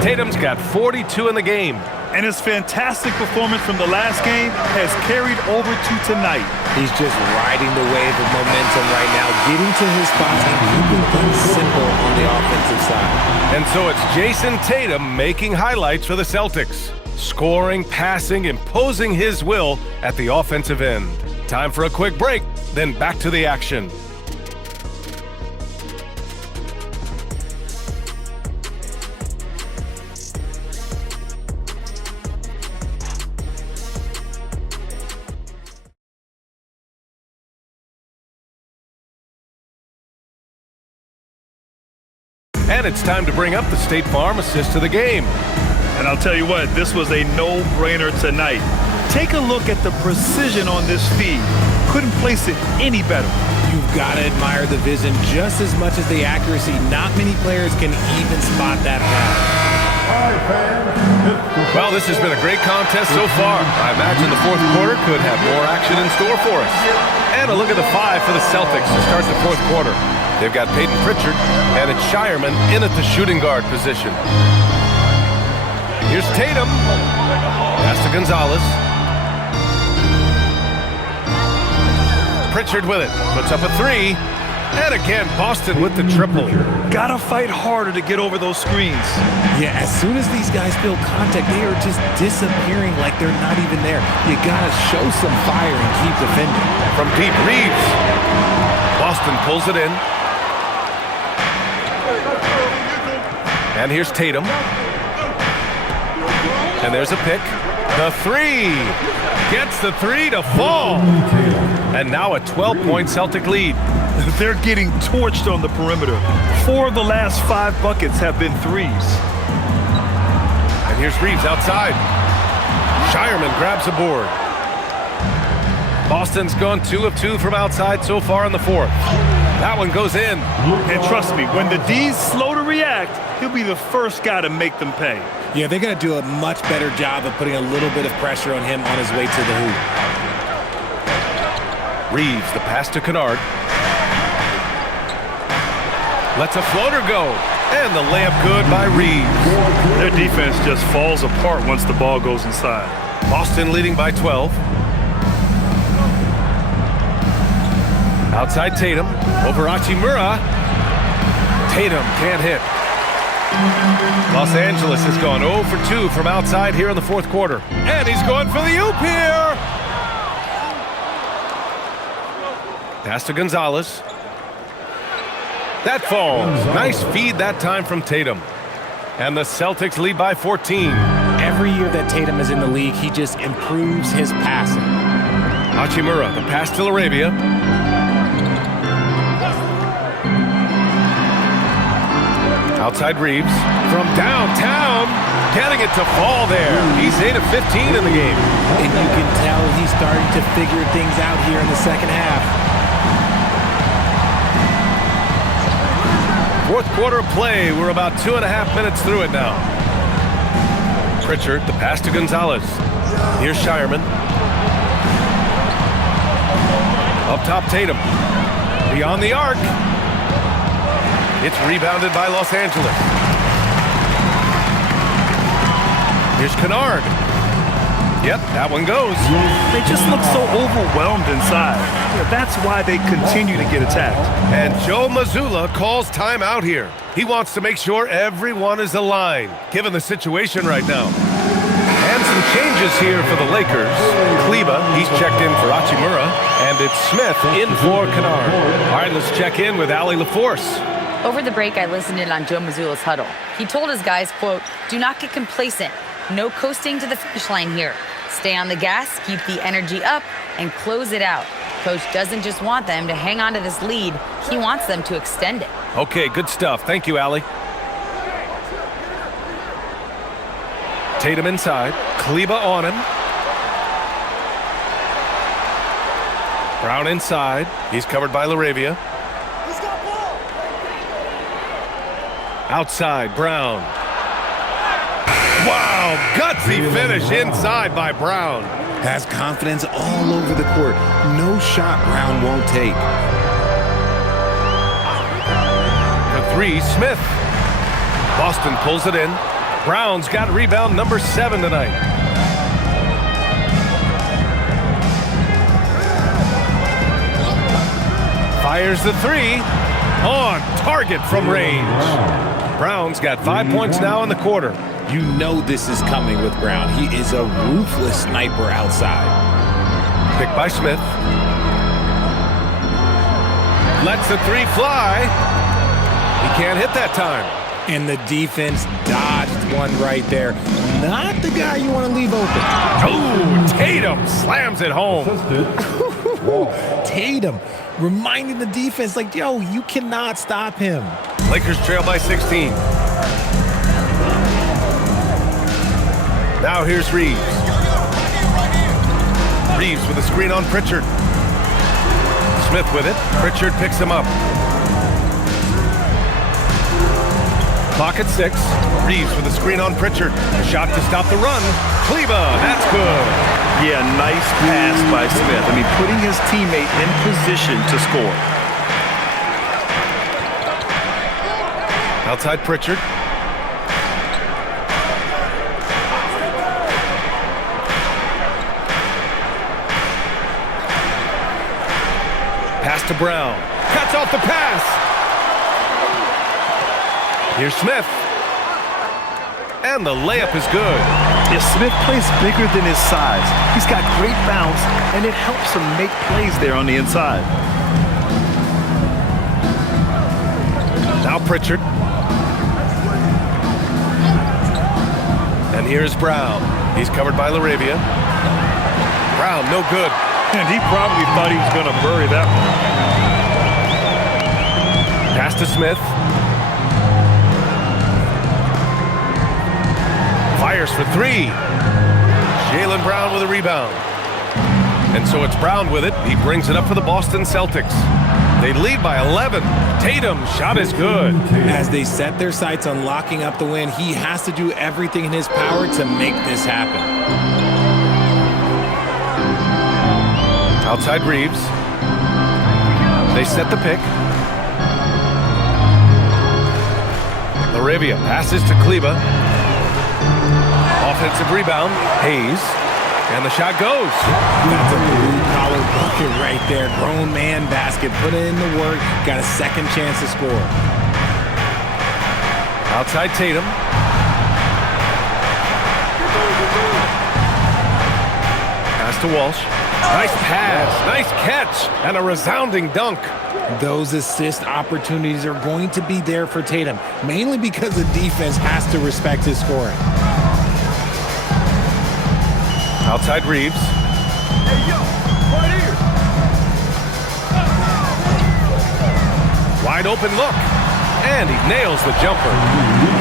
Tatum's got 42 in the game. And his fantastic performance from the last game has carried over to tonight. He's just riding the wave of momentum right now, getting to his spots and keeping things simple on the offensive side. And so it's Jason Tatum making highlights for the Celtics. Scoring, passing, imposing his will at the offensive end. Time for a quick break, then back to the action. And it's time to bring up the State Farm assist to the game. And I'll tell you what, this was a no-brainer tonight. Take a look at the precision on this feed. Couldn't place it any better. You've got to admire the vision just as much as the accuracy. Not many players can even spot that pass. Well, this has been a great contest so far. I imagine the fourth quarter could have more action in store for us. And a look at the 5 for the Celtics to start the fourth quarter. They've got Peyton Pritchard, and it's Shireman in at the shooting guard position. Here's Tatum. Pass to Gonzalez. Pritchard with it. Puts up a 3. And again, Boston with the triple. Gotta fight harder to get over those screens. Yeah, as soon as these guys feel contact, they are just disappearing like they're not even there. You gotta show some fire and keep defending. From deep, Reeves. Boston pulls it in. And here's Tatum. And there's a pick. The 3. Gets the 3 to fall. And now a 12-point Celtic lead. They're getting torched on the perimeter. 4 of the last 5 buckets have been threes. And here's Reeves outside. Shireman grabs a board. Boston's gone 2 of 2 from outside so far in the fourth. That one goes in. And trust me, when the D's slow to react, he'll be the first guy to make them pay. Yeah, they're going to do a much better job of putting a little bit of pressure on him on his way to the hoop. Reeves, the pass to Kennard. Lets a floater go. And the layup good by Reeves. Their defense just falls apart once the ball goes inside. Boston leading by 12. Outside Tatum. Over Hachimura. Tatum can't hit. Los Angeles has gone 0 for 2 from outside here in the fourth quarter. And he's going for the oop here. Pass to Gonzalez. That falls. Nice feed that time from Tatum. And the Celtics lead by 14. Every year that Tatum is in the league, he just improves his passing. Hachimura, the pass to Arabia. Outside Reeves. From downtown, getting it to fall there. He's 8 of 15 in the game. And you can tell he's starting to figure things out here in the second half. Fourth quarter of play. We're about 2.5 minutes through it now. Pritchard, the pass to Gonzalez. Here's Shireman. Up top, Tatum. Beyond the arc. It's rebounded by Los Angeles. Here's Kennard. Yep, that one goes. They just look so overwhelmed inside. That's why they continue to get attacked. And Joe Mazzulla calls timeout here. He wants to make sure everyone is aligned, given the situation right now. And some changes here for the Lakers. Kleba, he's checked in for Hachimura. And it's Smith in for Kennard. All right, let's check in with Allie LaForce. Over the break, I listened in on Joe Mazzulla's huddle. He told his guys, quote, "Do not get complacent. No coasting to the finish line here. Stay on the gas, keep the energy up, and close it out." Coach doesn't just want them to hang on to this lead. He wants them to extend it. Okay, good stuff. Thank you, Allie. Tatum inside. Kleba on him. Brown inside. He's covered by LaRavia. Outside, Brown. Wow, gutsy finish inside by Brown. Has confidence all over the court. No shot Brown won't take. For three, Smith. Boston pulls it in. Brown's got rebound number 7 tonight. Fires the three. On target from range. Brown's got 5 points now in the quarter. You know this is coming with Brown. He is a ruthless sniper outside. Picked by Smith. Lets the three fly. He can't hit that time. And the defense dodged one right there. Not the guy you want to leave open. Oh, Tatum slams it home. Tatum reminding the defense, like, yo, you cannot stop him. Lakers trail by 16. Now here's Reeves. Reeves with a screen on Pritchard. Smith with it. Pritchard picks him up. Clock at 6. Reeves with a screen on Pritchard. A shot to stop the run. Kleba, that's good. Yeah, nice pass by Smith. I mean, putting his teammate in position to score. Outside Pritchard. Pass to Brown. Cuts off the pass. Here's Smith. And the layup is good. Yeah, Smith plays bigger than his size. He's got great bounce, and it helps him make plays there on the inside. Now Pritchard. And here's Brown. He's covered by LaRavia. Brown, no good. And he probably thought he was going to bury that one. Pass to Smith. Fires for three. Jaylen Brown with a rebound. And so it's Brown with it. He brings it up for the Boston Celtics. They lead by 11. Tatum, shot is good. As they set their sights on locking up the win, he has to do everything in his power to make this happen. Outside Reeves. They set the pick. LaRavia passes to Kleba. Offensive rebound. Hayes. And the shot goes. That's a blue-collar bucket right there. Grown man basket. Put in the work. Got a second chance to score. Outside Tatum. Pass to Walsh. Nice pass, nice catch, and a resounding dunk. Those assist opportunities are going to be there for Tatum, mainly because the defense has to respect his scoring. Outside Reeves. Hey, yo, right here. Wide open look. And he nails the jumper.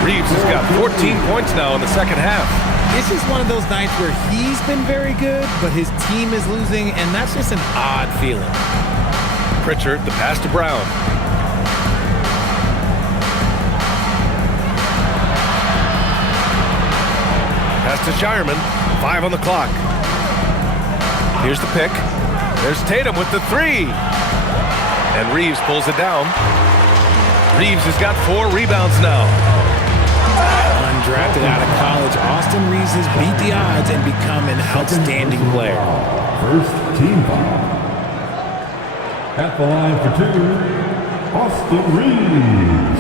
Reeves has got 14 points now in the second half. This is one of those nights where he's been very good, but his team is losing, and that's just an odd feeling. Pritchard, the pass to Brown. Pass to Shireman. 5 on the clock. Here's the pick. There's Tatum with the 3. And Reeves pulls it down. Reeves has got 4 rebounds now. Undrafted out of college, Austin Reeves has beat the odds and become an outstanding player. First team foul. At the line for 2, Austin Reeves.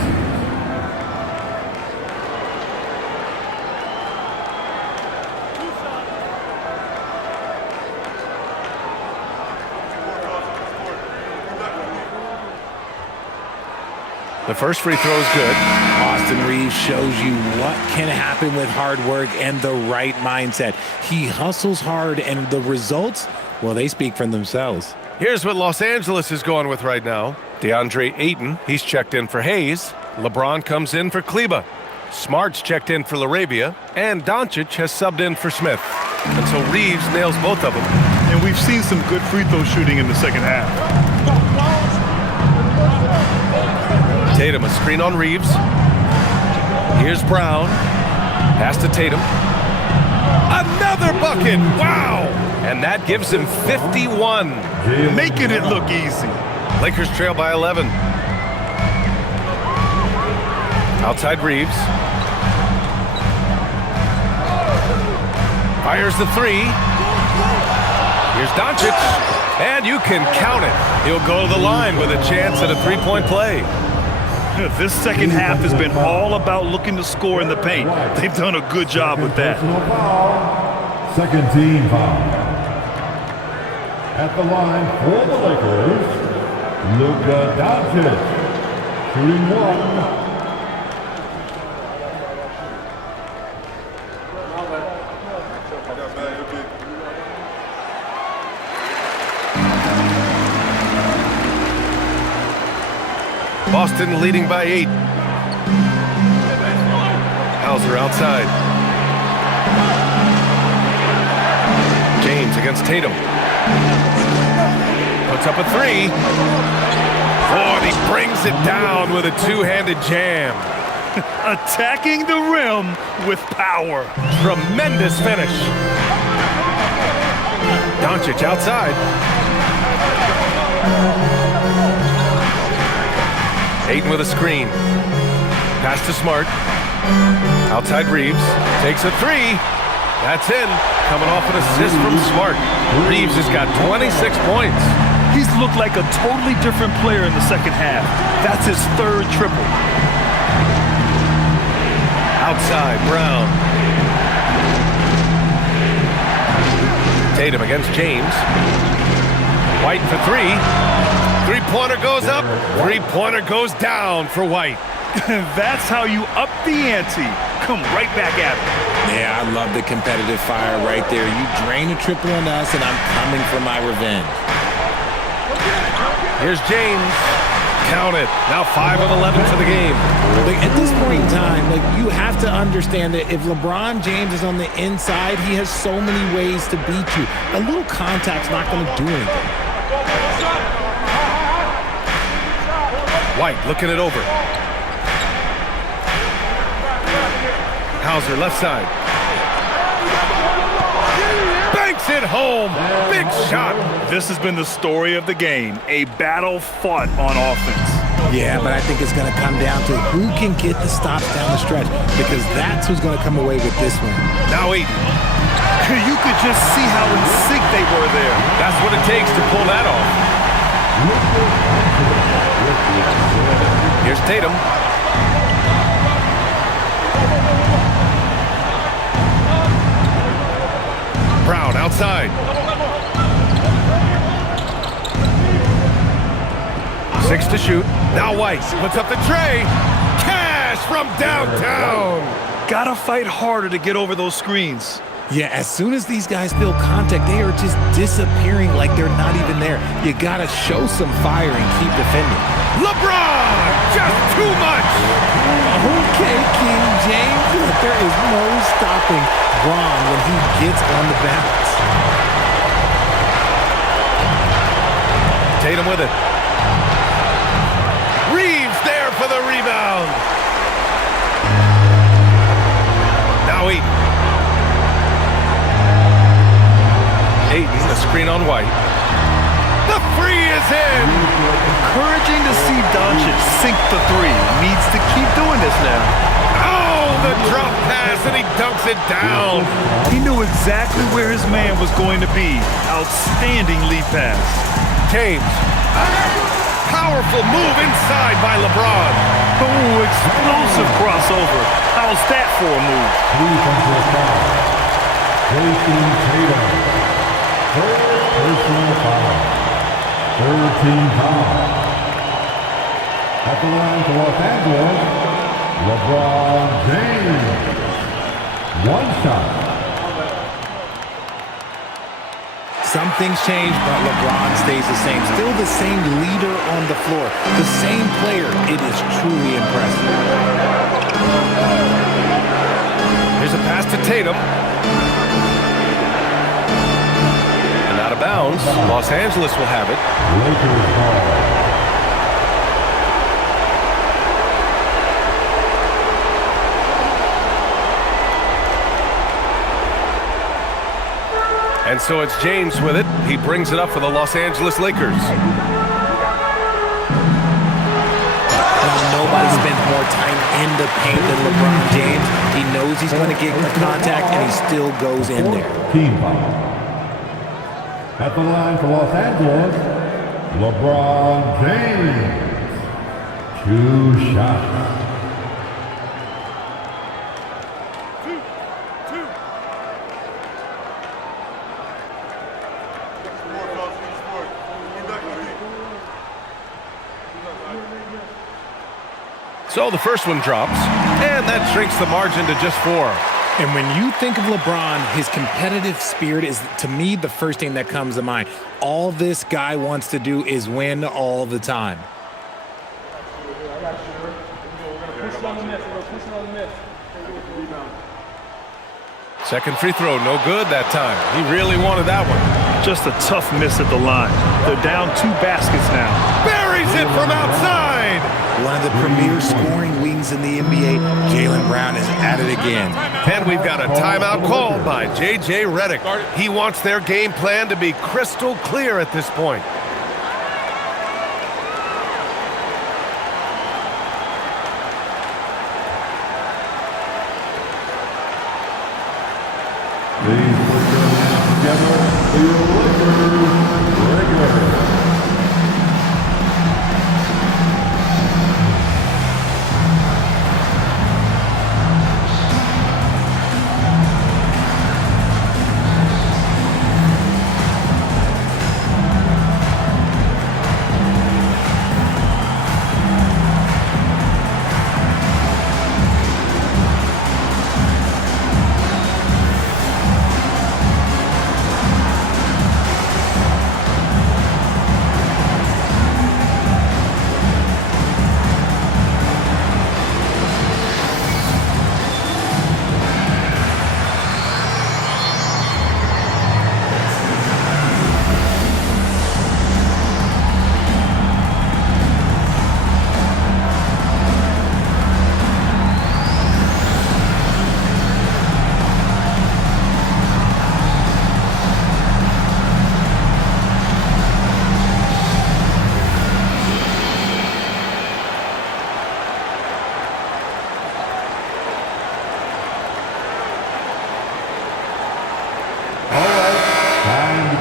The first free throw is good. Austin Reeves shows you what can happen with hard work and the right mindset. He hustles hard, and the results, well, they speak for themselves. Here's what Los Angeles is going with right now. DeAndre Ayton, he's checked in for Hayes. LeBron comes in for Kleba. Smart's checked in for LaRabia. And Doncic has subbed in for Smith. And so Reeves nails both of them. And we've seen some good free throw shooting in the second half. Tatum, a screen on Reeves. Here's Brown. Pass to Tatum. Another bucket! Wow! And that gives him 51. Making it look easy. Lakers trail by 11. Outside Reeves. Fires the 3. Here's Doncic. And you can count it. He'll go to the line with a chance at a 3-point play. This second half has been all about looking to score in the paint. They've done a good job with that. Second team foul. At the line for the Lakers, Luka Doncic, shooting 1. Boston leading by 8. Hauser outside. James against Tatum. Puts up a 3. Oh, and he brings it down with a two-handed jam. Attacking the rim with power. Tremendous finish. Doncic outside. Ayton with a screen. Pass to Smart. Outside Reeves. Takes a 3. That's in. Coming off an assist from Smart. Reeves has got 26 points. He's looked like a totally different player in the second half. That's his 3rd triple. Outside, Brown. Tatum against James. White for 3. 3-pointer goes up. 3-pointer goes down for White. That's how you up the ante. Come right back at it. Yeah, I love the competitive fire right there. You drain a triple on us, and I'm coming for my revenge. Here's James. Count it. Now 5 of 11 for the game. Like, at this point in time, you have to understand that if LeBron James is on the inside, he has so many ways to beat you. A little contact's not going to do anything. White looking it over. Hauser left side. Banks it home. Big shot. This has been the story of the game. A battle fought on offense. Yeah, but I think it's going to come down to who can get the stops down the stretch, because that's who's going to come away with this one. Now Ayton. You could just see how in sync they were there. That's what it takes to pull that off. Here's Tatum. outside. 6 to shoot. Now White puts up the tray. Cash from downtown. Gotta fight harder to get over those screens. Yeah, as soon as these guys feel contact, they are just disappearing like they're not even there. You gotta show some fire and keep defending. LeBron! Just too much! Okay, King James, but there is no stopping Bron when he gets on the bounce. Tatum with it. Reeves there for the rebound. Now Eaton. A screen on White. The three is in. Encouraging to see Doncic sink the three. Needs to keep doing this now. Oh, the drop pass, and he dunks it down. He knew exactly where his man was going to be. Outstanding lead pass. James. Powerful move inside by LeBron. Oh, explosive crossover. How's that for a move? Defensive foul. Jason Tatum. First personal foul. 13 foul. At the line for Los Angeles, LeBron James. 1 shot. Some things change, but LeBron stays the same. Still the same leader on the floor. The same player. It is truly impressive. Here's a pass to Tatum. And out of bounds. Los Angeles will have it. Lakers ball. And so it's James with it. He brings it up for the Los Angeles Lakers. Now, nobody spends more time in the paint than LeBron James. He knows he's going to get the contact, and he still goes in there. Team foul. At the line for Los Angeles, LeBron James. 2 shots. So the first one drops, and that shrinks the margin to just 4. And when you think of LeBron, his competitive spirit is, to me, the first thing that comes to mind. All this guy wants to do is win all the time. Second free throw, no good that time. He really wanted that one. Just a tough miss at the line. They're down 2 baskets now. Buries it from outside. One of the premier scoring wings in the NBA, Jaylen Brown is at it again. And we've got a timeout called by J.J. Redick. He wants their game plan to be crystal clear at this point. Please put your hands together for your Lakers regular.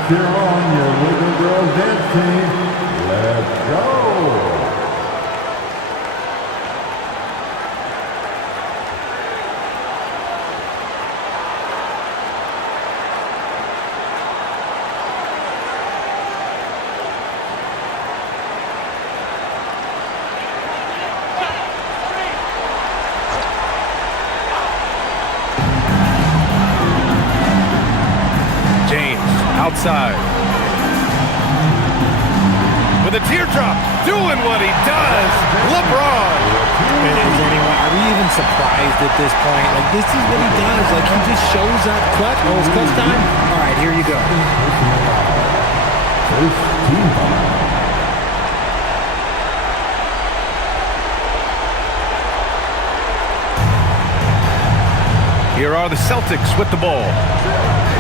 Cheer on your little girls dance team. Let's go. side. With a teardrop, doing what he does, LeBron. Are we even surprised at this point? Like, this is what he does. Like, he just shows up. Clutch. Oh, it's clutch time? All right, here you go. First team foul. Here are the Celtics with the ball,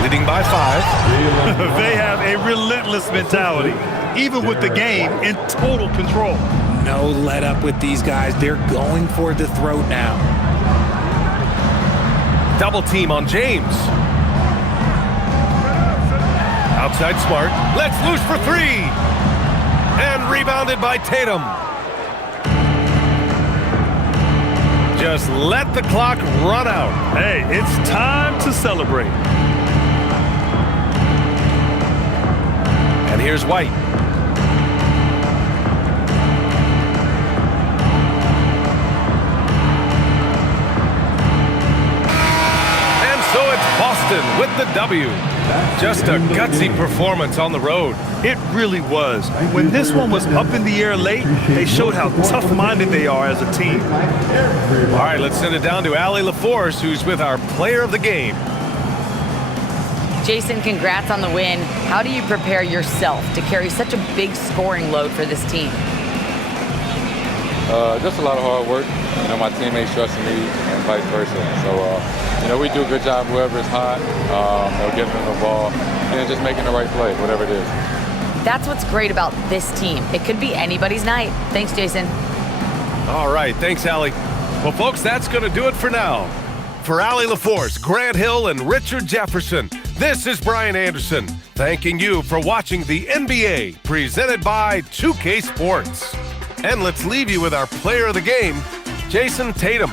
leading by 5. They have a relentless mentality, even with the game in total control. No let up with these guys. They're going for the throat now. Double team on James. Outside Smart. Let's loose for 3. And rebounded by Tatum. Just let the clock run out. Hey, it's time to celebrate. And here's White. And so it's Boston with the W. Just a gutsy performance on the road. It really was. When this one was up in the air late, they showed how tough-minded they are as a team. All right, let's send it down to Allie LaForce, who's with our player of the game. Jason, congrats on the win. How do you prepare yourself to carry such a big scoring load for this team? Just a lot of hard work. You know, my teammates trusting me and vice versa. So, you know, we do a good job whoever's hot, getting them the ball, and just making the right play, whatever it is. That's what's great about this team. It could be anybody's night. Thanks, Jason. All right, thanks, Allie. Well, folks, that's going to do it for now. For Allie LaForce, Grant Hill, and Richard Jefferson, this is Brian Anderson, thanking you for watching the NBA, presented by 2K Sports. And let's leave you with our player of the game, Jason Tatum.